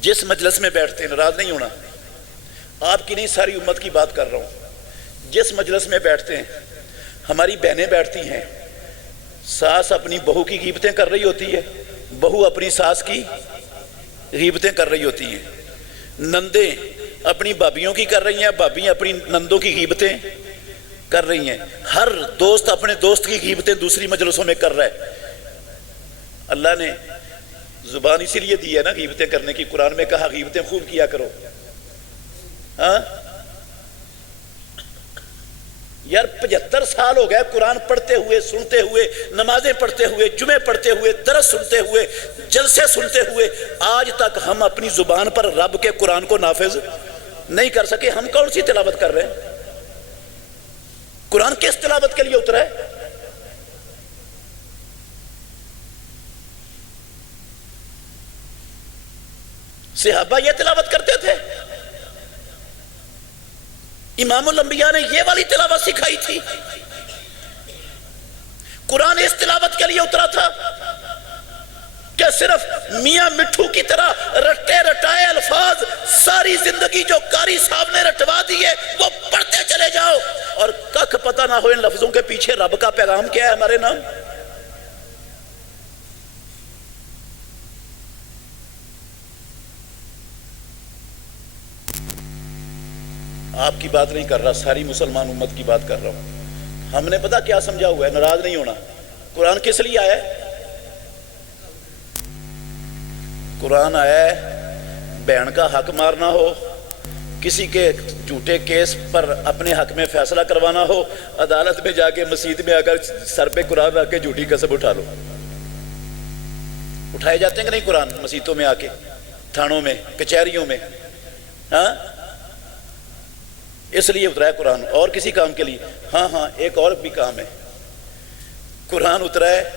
جس مجلس میں بیٹھتے ہیں، ناراض نہیں ہونا، آپ کی نہیں ساری امت کی بات کر رہا ہوں، جس مجلس میں بیٹھتے ہیں، ہماری بہنیں بیٹھتی ہیں، ساس اپنی بہو کی غیبتیں کر رہی ہوتی ہے، بہو اپنی ساس کی غیبتیں کر رہی ہوتی ہیں، نندیں اپنی بھابیوں کی کر رہی ہیں، بھابی اپنی نندوں کی غیبتیں کر رہی ہیں، ہر دوست اپنے دوست کی غیبتیں دوسری مجلسوں میں کر رہا ہے. اللہ نے زبان اسی لیے دی ہے نا غیبتیں کرنے کی. قرآن میں کہا غیبتیں خوب کیا کرو. ہاں یار 75 سال ہو گئے قرآن پڑھتے ہوئے، سنتے ہوئے، نمازیں پڑھتے ہوئے، جمعے پڑھتے ہوئے، درس سنتے ہوئے، جلسے سنتے ہوئے، آج تک ہم اپنی زبان پر رب کے قرآن کو نافذ نہیں کر سکے. ہم کون سی تلاوت کر رہے ہیں؟ قرآن کس تلاوت کے لیے اترا ہے؟ صحابہ یہ تلاوت کرتے تھے، امام الانبیاء نے یہ والی تلاوت سکھائی تھی. قرآن اس تلاوت کے لیے اترا تھا. کہ صرف میاں مٹھو کی طرح رٹے رٹائے الفاظ ساری زندگی جو قاری صاحب نے رٹوا دیے وہ پڑھتے چلے جاؤ اور ککھ پتہ نہ ہو ان لفظوں کے پیچھے رب کا پیغام کیا ہے ہمارے نام؟ آپ کی بات نہیں کر رہا، ساری مسلمان امت کی بات کر رہا ہوں۔ ہم نے پتہ کیا سمجھا ہوا ہے؟ ناراض نہیں ہونا۔ قرآن کس لیے آیا ہے؟ قرآن آیا ہے بہن کا حق مارنا ہو، کسی کے جھوٹے کیس پر اپنے حق میں فیصلہ کروانا ہو، عدالت میں جا کے مسجد میں اگر سر پہ قرآن آ کے جھوٹی قسم اٹھا لو۔ اٹھائے جاتے ہیں کہ نہیں قرآن مسجدوں میں آ کے، تھانوں میں، کچہریوں میں؟ ہاں، اس لیے اترا ہے قرآن، اور کسی کام کے لیے؟ ہاں ہاں، ایک اور بھی کام ہے۔ قرآن اترا ہے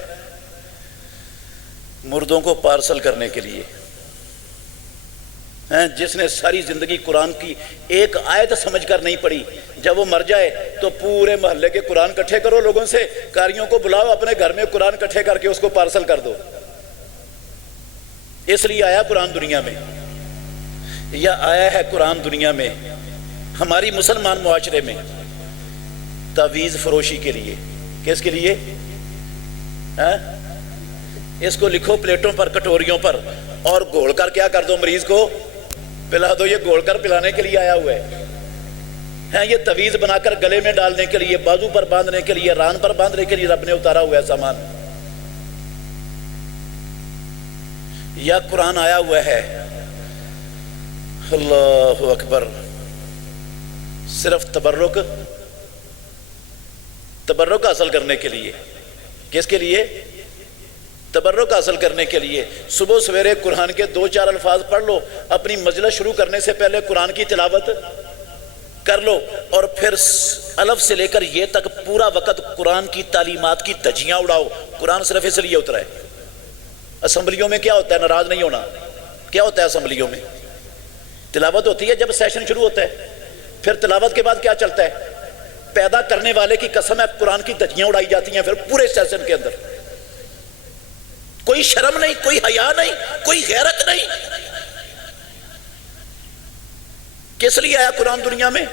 مردوں کو پارسل کرنے کے لیے۔ جس نے ساری زندگی قرآن کی ایک آیت سمجھ کر نہیں پڑھی، جب وہ مر جائے تو پورے محلے کے قرآن کٹھے کرو، لوگوں سے قاریوں کو بلاؤ، اپنے گھر میں قرآن کٹھے کر کے اس کو پارسل کر دو۔ اس لیے آیا قرآن دنیا میں، یا آیا ہے قرآن دنیا میں ہماری مسلمان معاشرے میں تعویذ فروشی کے لیے۔ کس کے لیے؟ اس کو لکھو پلیٹوں پر، کٹوریوں پر، اور گھول کر کیا کر دو، مریض کو پلا دو۔ یہ گھول کر پلانے کے لیے آیا ہوا ہے۔ یہ تعویذ بنا کر گلے میں ڈالنے کے لیے، بازو پر باندھنے کے لیے، ران پر باندھنے کے لیے رب نے اتارا ہوا ہے سامان۔ یا قرآن آیا ہوا ہے، اللہ اکبر، صرف تبرک حاصل کرنے کے لیے۔ کس کے لیے؟ تبرک حاصل کرنے کے لیے۔ صبح سویرے قرآن کے 2-4 الفاظ پڑھ لو، اپنی مجلس شروع کرنے سے پہلے قرآن کی تلاوت کر لو، اور پھر الف سے لے کر یہ تک پورا وقت قرآن کی تعلیمات کی دھجیاں اڑاؤ۔ قرآن صرف اس لیے اترا ہے۔ اسمبلیوں میں کیا ہوتا ہے؟ ناراض نہیں ہونا۔ کیا ہوتا ہے اسمبلیوں میں؟ تلاوت ہوتی ہے جب سیشن شروع ہوتا ہے، پھر تلاوت کے بعد کیا چلتا ہے؟ پیدا کرنے والے کی قسم ہے قرآن کی دھجیاں اڑائی جاتی ہیں پھر پورے سیشن کے اندر۔ کوئی شرم نہیں، کوئی حیا نہیں، کوئی غیرت نہیں۔ کس لیے آیا قرآن دنیا میں؟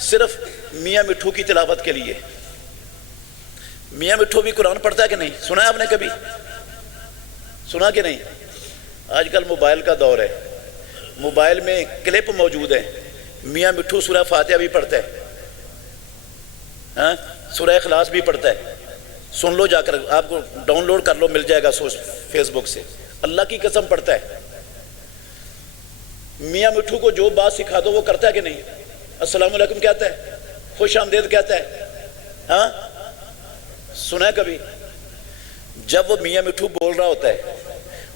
صرف میاں مٹھو کی تلاوت کے لیے۔ میاں مٹھو بھی قرآن پڑھتا ہے کہ نہیں؟ سنا ہے آپ نے کبھی؟ سنا کہ نہیں؟ آج کل موبائل کا دور ہے، موبائل میں کلپ موجود ہے، میاں مٹھو سورہ فاتحہ بھی پڑھتا ہے، سورہ اخلاص بھی پڑھتا ہے۔ سن لو، جا کر آپ کو ڈاؤن لوڈ کر لو، مل جائے گا فیس بک سے۔ اللہ کی قسم پڑھتا ہے۔ میاں مٹھو کو جو بات سکھا دو وہ کرتا ہے کہ نہیں؟ السلام علیکم کہتا ہے، خوش آمدید کہتا ہے۔ ہاں، سنا ہے کبھی؟ جب وہ میاں مٹھو بول رہا ہوتا ہے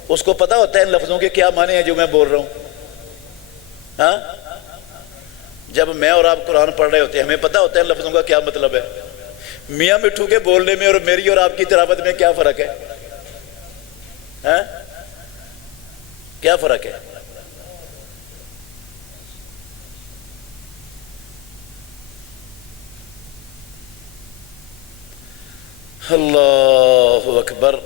اس کو پتا ہوتا ہے ان لفظوں کے کیا معنی ہیں جو میں بول رہا ہوں؟ ہاں، جب میں اور آپ قرآن پڑھ رہے ہوتے ہیں ہمیں پتا ہوتا ہے لفظوں کا کیا مطلب ہے۔ میاں مٹھو کے بولنے میں اور میری اور آپ کی تلاوت میں کیا فرق ہے؟ ہاں، کیا فرق ہے؟ اللہ اکبر۔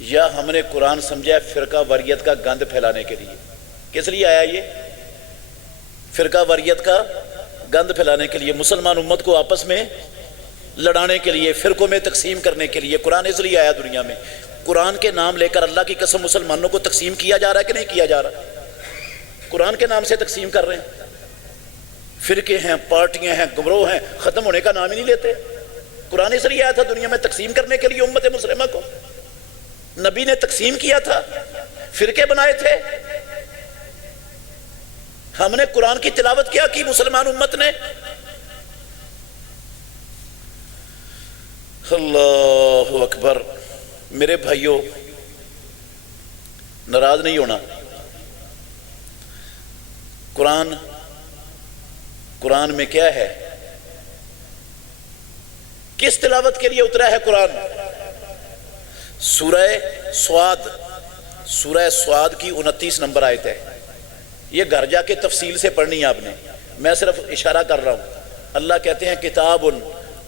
یا ہم نے قرآن سمجھا فرقہ واریت کا گند پھیلانے کے لیے۔ کس لیے آیا یہ؟ فرقہ واریت کا گند پھیلانے کے لیے، مسلمان امت کو آپس میں لڑانے کے لیے، فرقوں میں تقسیم کرنے کے لیے قرآن اس لیے آیا دنیا میں۔ قرآن کے نام لے کر اللہ کی قسم مسلمانوں کو تقسیم کیا جا رہا ہے کہ نہیں کیا جا رہا؟ قرآن کے نام سے تقسیم کر رہے ہیں۔ فرقے ہیں، پارٹیاں ہیں، گروہ ہیں، ختم ہونے کا نام ہی نہیں لیتے۔ قرآن اس لیے آیا تھا دنیا میں تقسیم کرنے کے لیے امت مسلمہ کو۔ نبی نے تقسیم کیا تھا، فرقے بنائے تھے۔ ہم نے قرآن کی تلاوت کیا کی مسلمان امت نے؟ اللہ اکبر۔ میرے بھائیوں، ناراض نہیں ہونا۔ قرآن میں کیا ہے؟ کس تلاوت کے لیے اترا ہے قرآن؟ سورہ سواد کی 29 نمبر آیت ہے۔ یہ گھر جا کے تفصیل سے پڑھنی ہے آپ نے، میں صرف اشارہ کر رہا ہوں۔ اللہ کہتے ہیں کتاب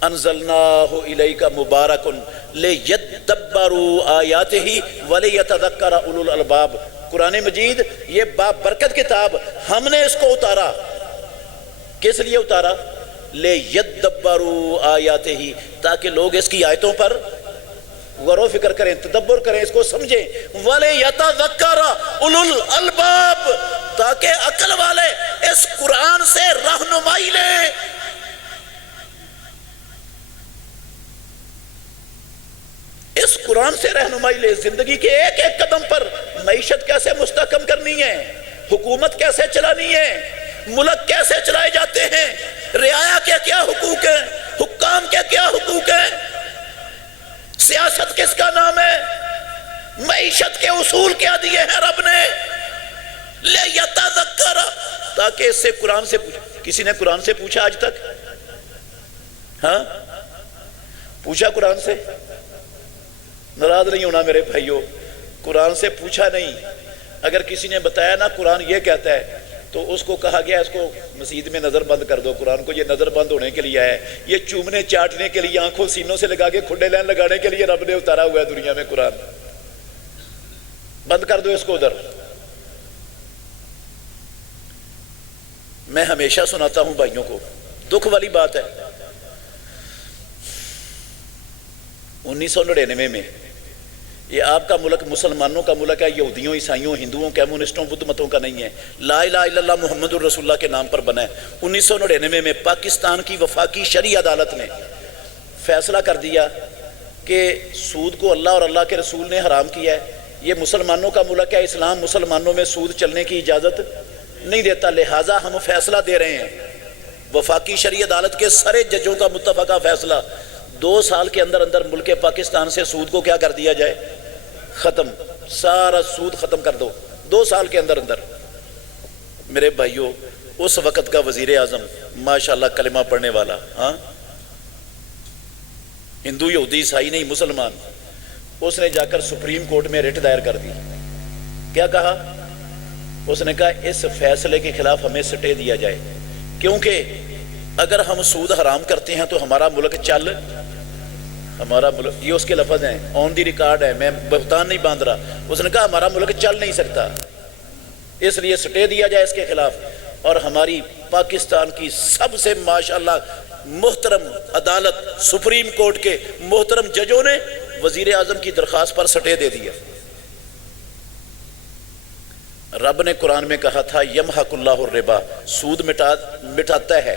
انزلناہ الیک مبارک لِيَدَّبَّرُوا آیَاتِهِ وَلِيَتَذَكَّرَ أُولُو الْأَلْبَابِ۔ قرآن مجید یہ بابرکت کتاب ہم نے اس کو اتارا، کس لیے اتارا؟ لِيَدَّبَّرُوا آیَاتِهِ، تاکہ لوگ اس کی آیتوں پر غور و فکر کریں، تدبر کریں، اس کو سمجھیں۔ وَلِيَتَذَكَّرَ أُولُو الْأَلْبَابِ، تاکہ عقل والے اس قرآن سے رہنمائی لیں۔ اس قرآن سے رہنمائی لے، زندگی کے ایک ایک قدم پر معیشت کیسے مستحکم کرنی ہے، حکومت کیسے چلانی ہے، ملک کیسے چلائے جاتے ہیں، رعایا کے کیا حقوق ہیں، حکام کے کیا حقوق ہیں، سیاست کس کا نام ہے، معیشت کے اصول کیا دیے ہیں رب نے۔ لِيَتَذَكَّرَ، تاکہ اس سے قرآن سے پوچھا۔ کسی نے قرآن سے پوچھا آج تک؟ ہاں پوچھا قرآن سے؟ ناراض نہیں ہونا میرے بھائیوں، قرآن سے پوچھا نہیں۔ اگر کسی نے بتایا نا قرآن یہ کہتا ہے تو اس کو کہا گیا اس کو مسجد میں نظر بند کر دو، قرآن کو یہ نظر بند ہونے کے لیے ہے، یہ چومنے چاٹنے کے لیے، آنکھوں سینوں سے لگا کے کھڈے لین لگانے کے لیے رب نے اتارا ہوا ہے دنیا میں قرآن، بند کر دو اس کو ادھر۔ میں ہمیشہ سناتا ہوں بھائیوں کو، دکھ والی بات ہے، 1999 میں یہ آپ کا ملک مسلمانوں کا ملک ہے، یہودیوں، عیسائیوں، ہندوؤں، کمیونسٹوں، بدھ متوں کا نہیں ہے، لا الہ الا اللہ محمد الرسول اللہ کے نام پر بنا ہے۔ 1999 میں پاکستان کی وفاقی شرعی عدالت نے فیصلہ کر دیا کہ سود کو اللہ اور اللہ کے رسول نے حرام کیا ہے، یہ مسلمانوں کا ملک ہے، اسلام مسلمانوں میں سود چلنے کی اجازت نہیں دیتا، لہٰذا ہم فیصلہ دے رہے ہیں۔ وفاقی شرعی عدالت کے سارے ججوں کا متفقہ فیصلہ، 2 سال کے اندر اندر ملک پاکستان سے سود کو کیا کر دیا جائے؟ ختم، سارا سود ختم کر دو، 2 سال کے اندر اندر۔ میرے بھائیوں، اس وقت کا وزیر اعظم ماشاءاللہ کلمہ پڑھنے والا، ہاں ہندو، یہودی، عیسائی نہیں، مسلمان، اس نے جا کر سپریم کورٹ میں ریٹ دائر کر دی۔ کیا کہا؟ اس نے کہا اس فیصلے کے خلاف ہمیں سٹے دیا جائے، کیونکہ اگر ہم سود حرام کرتے ہیں تو ہمارا ملک ہمارا ملک، یہ اس کے لفظ ہیں، آن دی ریکارڈ ہے، میں بہتان نہیں باندھ رہا، اس نے کہا ہمارا ملک چل نہیں سکتا، اس لیے سٹے دیا جائے اس کے خلاف۔ اور ہماری پاکستان کی سب سے ماشاءاللہ محترم عدالت، سپریم کورٹ کے محترم ججوں نے وزیر اعظم کی درخواست پر سٹے دے دیا۔ رب نے قرآن میں کہا تھا یمحق اللہ الربا، سود مٹاتا ہے،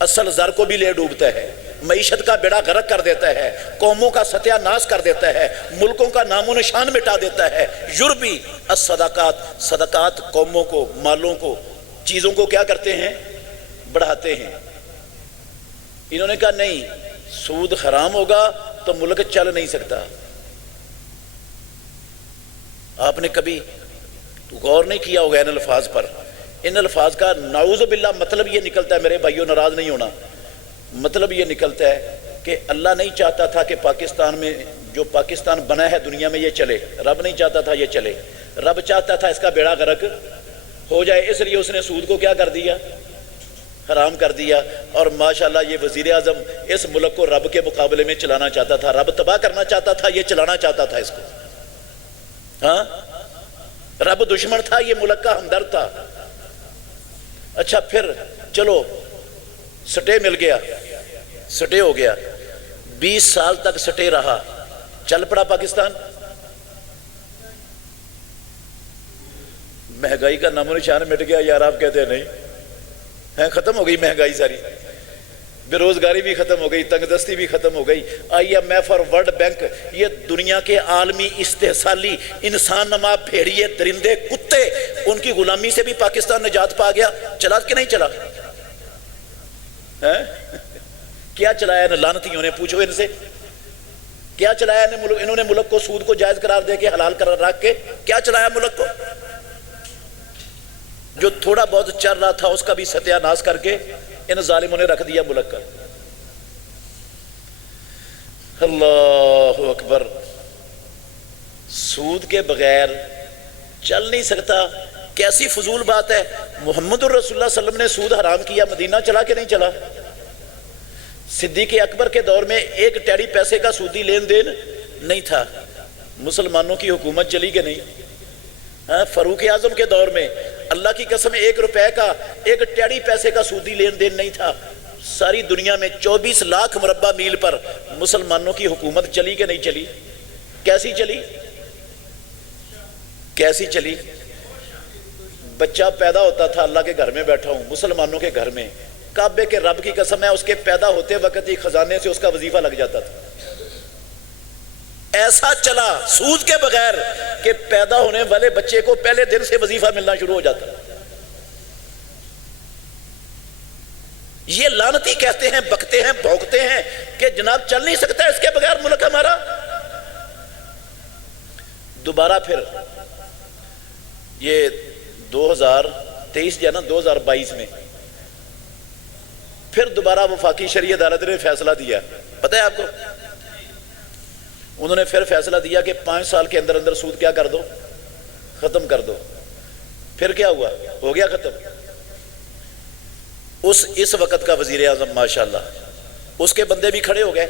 اصل زر کو بھی لے ڈوبتا ہے، معیشت کا بیڑا غرق کر دیتا ہے، قوموں کا ستیہ ناش کر دیتا ہے، ملکوں کا نام و نشان مٹا دیتا ہے۔ یربی الصدقات، صدقات قوموں کو، مالوں کو، چیزوں کو کیا کرتے ہیں؟ بڑھاتے ہیں۔ انہوں نے کہا نہیں، سود حرام ہوگا تو ملک چل نہیں سکتا۔ آپ نے کبھی غور نہیں کیا ہوگا ان الفاظ پر؟ ان الفاظ کا نعوذ باللہ مطلب یہ نکلتا ہے، میرے بھائیوں ناراض نہیں ہونا، مطلب یہ نکلتا ہے کہ اللہ نہیں چاہتا تھا کہ پاکستان میں جو پاکستان بنا ہے دنیا میں یہ چلے، رب نہیں چاہتا تھا یہ چلے، رب چاہتا تھا اس کا بیڑا غرق ہو جائے، اس لیے اس نے سود کو کیا کر دیا؟ حرام کر دیا۔ اور ماشاءاللہ یہ وزیر اعظم اس ملک کو رب کے مقابلے میں چلانا چاہتا تھا، رب تباہ کرنا چاہتا تھا، یہ چلانا چاہتا تھا اس کو۔ ہاں رب دشمن تھا، یہ ملک کا ہمدرد تھا۔ اچھا پھر چلو سٹے مل گیا، سٹے ہو گیا، 20 سال تک سٹے رہا، چل پڑا پاکستان؟ مہنگائی کا نام و نشان مٹ گیا یار، آپ کہتے ہیں نہیں، ختم ہو گئی مہنگائی ساری، بے روزگاری بھی ختم ہو گئی، تنگ دستی بھی ختم ہو گئی۔ IMF اور ورلڈ بینک، یہ دنیا کے عالمی استحصالی انسان نما بھیڑیے، درندے، کتے، ان کی غلامی سے بھی پاکستان نجات پا گیا۔ چلا کہ نہیں چلا؟ کیا چلایا ان لعنتیوں نے؟ پوچھو ان سے کیا چلایا انہوں نے ملک کو؟ سود کو جائز قرار دے کے، حلال قرار رکھ کے کیا چلایا ملک کو؟ جو تھوڑا بہت چل رہا تھا اس کا بھی ستیہ ناش کر کے ان ظالموں نے رکھ دیا ملک کا۔ اللہ اکبر، سود کے بغیر چل نہیں سکتا، کیسی فضول بات ہے۔ محمد الرسول اللہ صلی اللہ علیہ وسلم نے سود حرام کیا، مدینہ چلا کہ نہیں چلا؟ صدیق اکبر کے دور میں ایک ٹیڑی پیسے کا سودی لین دین نہیں تھا. مسلمانوں کی حکومت چلی کہ نہیں؟ فاروق اعظم کے دور میں اللہ کی قسم 1 روپے کا ایک ٹیڑی پیسے کا سودی لین دین نہیں تھا. ساری دنیا میں 24 لاکھ مربع میل پر مسلمانوں کی حکومت چلی کہ نہیں چلی؟ کیسی چلی؟ کیسی چلی؟ بچہ پیدا ہوتا تھا، اللہ کے گھر میں بیٹھا ہوں، مسلمانوں کے گھر میں، کعبے کے رب کی قسم ہے اس کے پیدا ہوتے وقت ہی خزانے سے اس کا وظیفہ لگ جاتا تھا. ایسا چلا سود کے بغیر کہ پیدا ہونے والے بچے کو پہلے دن سے وظیفہ ملنا شروع ہو جاتا. یہ لعنتی کہتے ہیں، بکتے ہیں، بھونکتے ہیں کہ جناب چل نہیں سکتا اس کے بغیر ملک ہمارا. دوبارہ پھر یہ 2023 یا 2022 میں پھر دوبارہ وفاقی شرعی عدالت نے فیصلہ دیا. پتہ ہے آپ کو؟ انہوں نے پھر فیصلہ دیا کہ 5 سال کے اندر اندر سود کیا کر دو، ختم کر دو. پھر کیا ہوا؟ ہو گیا ختم. اس وقت کا وزیر اعظم ماشاءاللہ، اس کے بندے بھی کھڑے ہو گئے،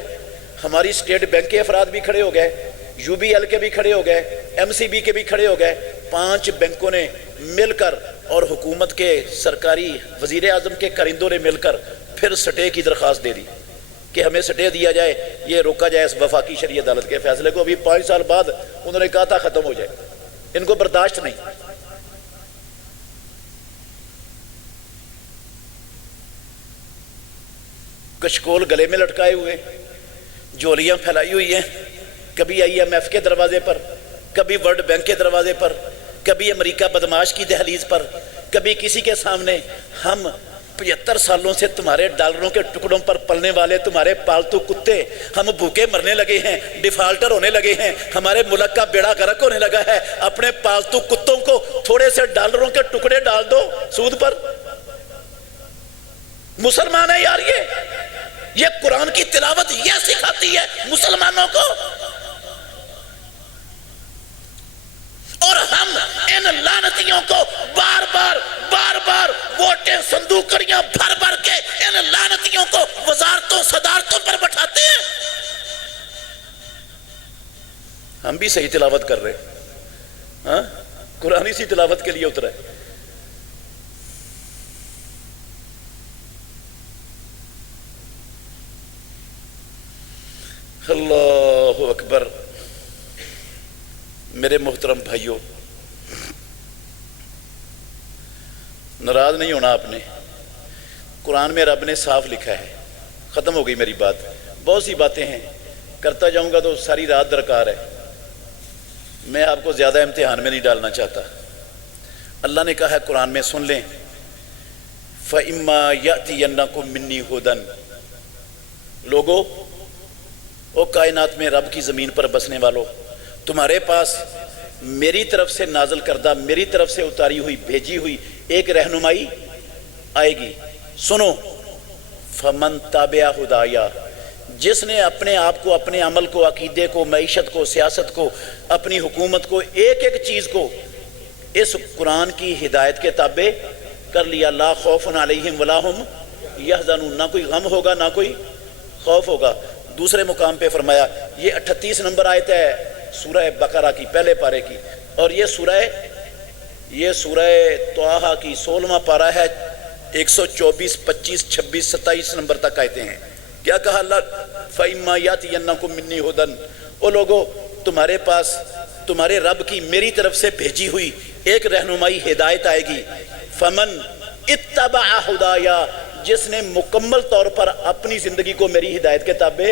ہماری اسٹیٹ بینک کے افراد بھی کھڑے ہو گئے، یو بی ایل کے بھی کھڑے ہو گئے، ایم سی بی کے بھی کھڑے ہو گئے. 5 بینکوں نے مل کر اور حکومت کے سرکاری وزیر اعظم کے کرندوں نے مل کر پھر سٹے کی درخواست دے دی کہ ہمیں سٹے دیا جائے، یہ روکا جائے اس وفاقی شرعی عدالت کے فیصلے کو. ابھی 5 سال بعد انہوں نے کہا تھا ختم ہو جائے، ان کو برداشت نہیں. کشکول گلے میں لٹکائے ہوئے، جولیاں پھیلائی ہوئی ہیں، کبھی آئی ایم ایف کے دروازے پر، کبھی ورلڈ بینک کے دروازے پر، کبھی امریکہ بدماش کی دہلیز پر، کبھی کسی کے سامنے. ہم 75 سالوں سے تمہارے ڈالروں کے ٹکڑوں پر پلنے والے تمہارے پالتو کتے، ہم بھوکے مرنے لگے ہیں، ڈیفالٹر ہونے لگے ہیں، ہمارے ملک کا بیڑا غرق ہونے لگا ہے. اپنے پالتو کتوں کو تھوڑے سے ڈالروں کے ٹکڑے ڈال دو سود پر. مسلمان ہے یار، یہ قرآن کی تلاوت یہ سکھاتی ہے مسلمانوں کو. اور ہم ان لعنتیوں کو بار بار ووٹیں صندوقڑیاں بھر کے ان لعنتیوں کو وزارتوں صدارتوں پر بٹھاتے ہیں. ہم بھی صحیح تلاوت کر رہے ہیں، ہاں قرآن اسی تلاوت کے لیے اترا ہے. اللہ اکبر. میرے محترم بھائیوں، ناراض نہیں ہونا آپ نے. قرآن میں رب نے صاف لکھا ہے. ختم ہو گئی میری بات. بہت سی باتیں ہیں، کرتا جاؤں گا تو ساری رات درکار ہے. میں آپ کو زیادہ امتحان میں نہیں ڈالنا چاہتا. اللہ نے کہا ہے قرآن میں، سن لیں، فَإِمَّا يَأْتِيَنَّكُم مِّنِّي هُدًى. لوگو، او کائنات میں رب کی زمین پر بسنے والو، تمہارے پاس میری طرف سے نازل کردہ، میری طرف سے اتاری ہوئی، بھیجی ہوئی ایک رہنمائی آئے گی. سنو، فمن تابع ہدایا، جس نے اپنے آپ کو، اپنے عمل کو، عقیدے کو، معیشت کو، سیاست کو، اپنی حکومت کو، ایک ایک چیز کو اس قرآن کی ہدایت کے تابع کر لیا. لا خوف علیہم ولا ہم یحزنون، نہ کوئی غم ہوگا نہ کوئی خوف ہوگا. دوسرے مقام پہ فرمایا، یہ 38 نمبر آیت ہے سورہ بقرہ کی، پہلے پارے کی، اور یہ سورہ طٰہٰ کی 16واں پارہ ہے. 124، 25، 26، 27 نمبر تک آیتیں ہیں. کیا کہا اللہ؟ فَإِمَّا يَأْتِيَنَّكُم مِّنِّي هُدًى. او لوگو، تمہارے پاس تمہارے رب کی میری طرف سے بھیجی ہوئی ایک رہنمائی ہدایت آئے گی. فَمَنْ اتَّبَعَ هُدَايَا، جس نے مکمل طور پر اپنی زندگی کو میری ہدایت کے تابع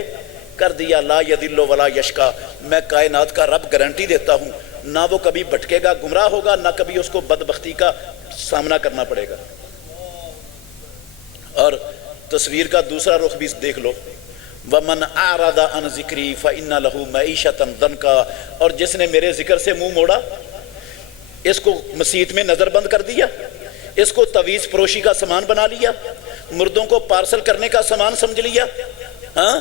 کر دیا، لا یضل ولا یشقی، میں کائنات کا رب گارنٹی دیتا ہوں، نہ وہ کبھی بھٹکے گا، گمراہ ہوگا، نہ کبھی اس کو بدبختی کا سامنا کرنا پڑے گا. اور تصویر کا دوسرا رخ بھی دیکھ لو، وَمَنْ أَعْرَضَ عَنْ ذِكْرِي فَإِنَّ لَهُ مَعِيشَةً ضَنْكًا. اور جس نے میرے ذکر سے منہ موڑا، اس کو مسیت میں نظر بند کر دیا، اس کو تویز فروشی کا سامان بنا لیا، مردوں کو پارسل کرنے کا سامان سمجھ لیا، ہاں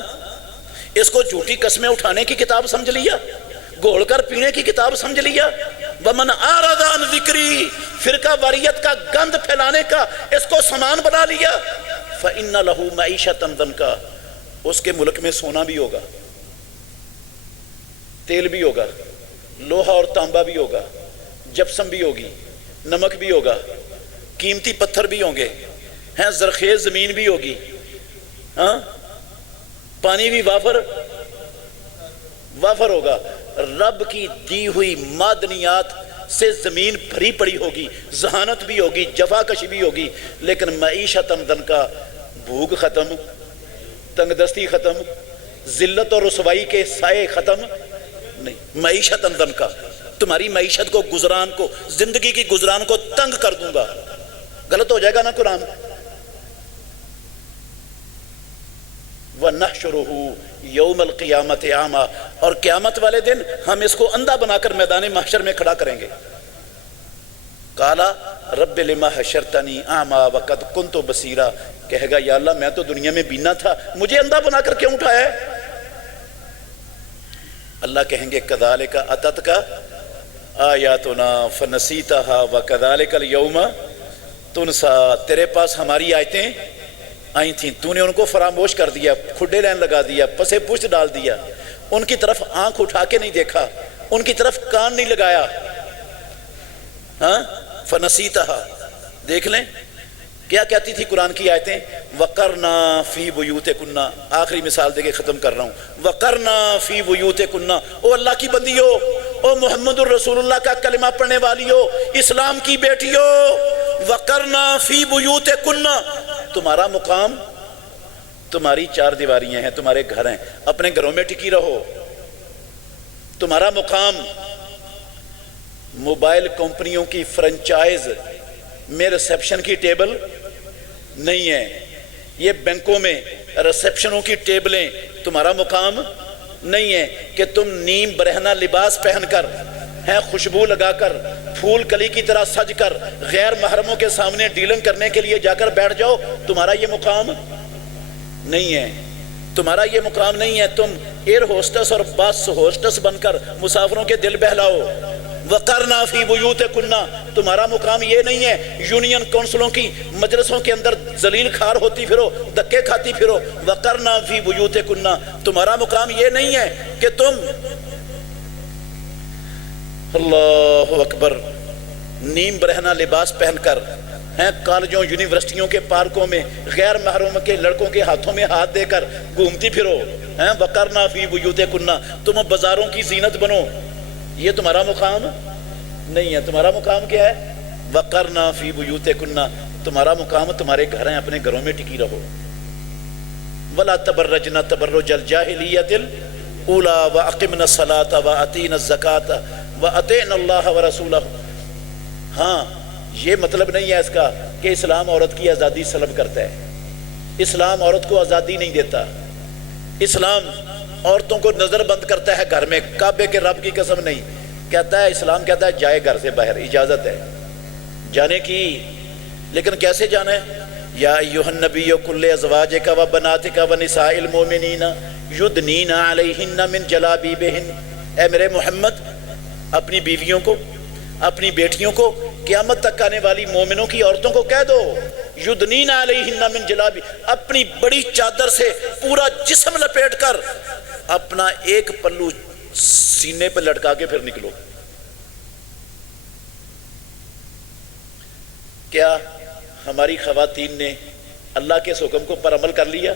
اس کو جھوٹی قسمیں اٹھانے کی کتاب سمجھ لیا، گھول کر پینے کی کتاب سمجھ لیا. وَمَنْ أَعْرَضَ عَنْ ذِكْرِي، فرقہ واریت کا گند پھیلانے کا اس کو سامان بنا لیا. فَإِنَّ لَهُ مَعِيشَةً ضَنْكًا، اس کے ملک میں سونا بھی ہوگا، تیل بھی ہوگا، لوہا اور تانبا بھی ہوگا، جپسم بھی ہوگی، نمک بھی ہوگا، قیمتی پتھر بھی ہوں گے، ہیں زرخیز زمین بھی ہوگی، ہاں پانی بھی وافر ہوگا، رب کی دی ہوئی معدنیات سے زمین بھری پڑی ہوگی، ذہانت بھی ہوگی، جفا کشی بھی ہوگی، لیکن معیشت دن کا بھوک ختم، تنگ دستی ختم، ذلت اور رسوائی کے سائے ختم نہیں، معیشت دن کا تمہاری معیشت کو، گزران کو، زندگی کی گزران کو تنگ کر دوں گا۔ غلط ہو جائے گا نا قرآن؟ وَنَحْشُرُهُ يَوْمَ الْقِيَامَةِ أَعْمَى، اور قیامت والے دن ہم اس کو اندھا بنا کر میدان محشر میں کھڑا کریں گے۔ قَالَ رَبِّ لِمَا حَشَرْتَنِي أَعْمَى وَقَدْ كُنْتُ بَصِيرًا، کہے گا یا اللہ میں تو دنیا میں بینا تھا، مجھے اندھا بنا کر کیوں اٹھایا ہے؟ اللہ کہیں گے كَذَلِكَ أَتَتْكَ آیاتنا فنسیتها وَكَذَلِكَ الْيَوْمَ تُنْسَى، تیرے پاس ہماری آیتیں آئی تھیں، تو نے ان کو فراموش کر دیا، کھڈے لین لگا دیا، پسے پشت ڈال دیا، ان کی طرف آنکھ اٹھا کے نہیں دیکھا، ان کی طرف کان نہیں لگایا، ہاں فنسیتها، دیکھ لیں کیا کہتی تھی قرآن کی آیتیں؟ وَقَرْنَا فِي بُيُوتِكُنَّ، آخری مثال دے کے ختم کر رہا ہوں، وَقَرْنَا فِي بُيُوتِكُنَّ، او اللہ کی بندی ہو، او محمد الرسول اللہ کا کلمہ پڑھنے والی ہو، اسلام کی بیٹی ہو، وَقَرْنَا فِي بُيُوتِكُنَّ، تمہارا مقام تمہاری چار دیواریاں ہیں، تمہارے گھر ہیں، اپنے گھروں میں ٹکی رہو۔ تمہارا مقام موبائل کمپنیوں کی فرنچائز میں ریسیپشن کی ٹیبل نہیں ہے، یہ بینکوں میں ریسیپشنوں کی ٹیبلیں تمہارا مقام نہیں ہے کہ تم نیم برہنہ لباس پہن کر، ہیں خوشبو لگا کر، پھول کلی کی طرح سج کر غیر محرموں کے سامنے ڈیلنگ کرنے کے لیے جا کر بیٹھ جاؤ، تمہارا یہ مقام نہیں ہے، تمہارا یہ مقام نہیں ہے۔ تم ایئر ہوسٹس اور بس ہوسٹس بن کر مسافروں کے دل بہلاؤ۔ وَقَرْنَا فِي بُيُوتِكُنَّ، تمہارا مقام یہ نہیں ہے یونین کونسلوں کی مجلسوں کے اندر ذلیل کھار ہوتی پھرو، دکے کھاتی پھرو۔ وَقَرْنَا فِي بُيُوتِكُنَّ، تمہارا مقام یہ نہیں ہے کہ تم اللہ اکبر نیم برہنہ لباس پہن کر ہیں کالجوں یونیورسٹیوں کے پارکوں میں غیر محرم کے لڑکوں کے ہاتھوں میں ہاتھ دے کر گھومتی پھرو، ہیں وَقَرْنَا فِي بُيُوتِكُنَّ، تم بازاروں کی زینت بنو، یہ تمہارا مقام نہیں ہے۔ تمہارا مقام کیا ہے؟ وَقَرْنَا فِي بُيُوتِكُنَّ، تمہارا مقام تمہارے گھر ہیں، اپنے گھروں میں ٹکی رہو۔ وَلَا تَبَرَّجْنَ تَبَرُّجَ الْجَاهِلِيَّةِ الْأُولَىٰ وَأَقِمْنَ الصَّلَاةَ وَأَطِيعْنَ الزَّكَاةَ وَأَطِعْنَ اللَّهَ وَرَسُولَهُ، ہاں یہ مطلب نہیں ہے اس کا کہ اسلام عورت کی آزادی سلب کرتا ہے، اسلام عورت کو آزادی نہیں دیتا، اسلام عورتوں کو نظر بند کرتا ہے گھر میں، کعبے کے رب کی قسم نہیں، کہتا ہے اسلام کہتا ہے جائے گھر سے باہر، اجازت ہے جانے کی، لیکن کیسے جانا ہے؟ یا ایھا النبی کل ازواجک و بناتک و نساء المؤمنین یدنین علیہن من جلابیبہن، اے میرے محمد اپنی بیویوں کو، اپنی بیٹیوں کو، قیامت تک آنے والی مومنوں کی عورتوں کو کہہ دو یدنین علیہن من جلابی، اپنی بڑی چادر سے پورا جسم لپیٹ کر اپنا ایک پلو سینے پہ لٹکا کے پھر نکلو۔ کیا ہماری خواتین نے اللہ کے اس حکم کو پر عمل کر لیا؟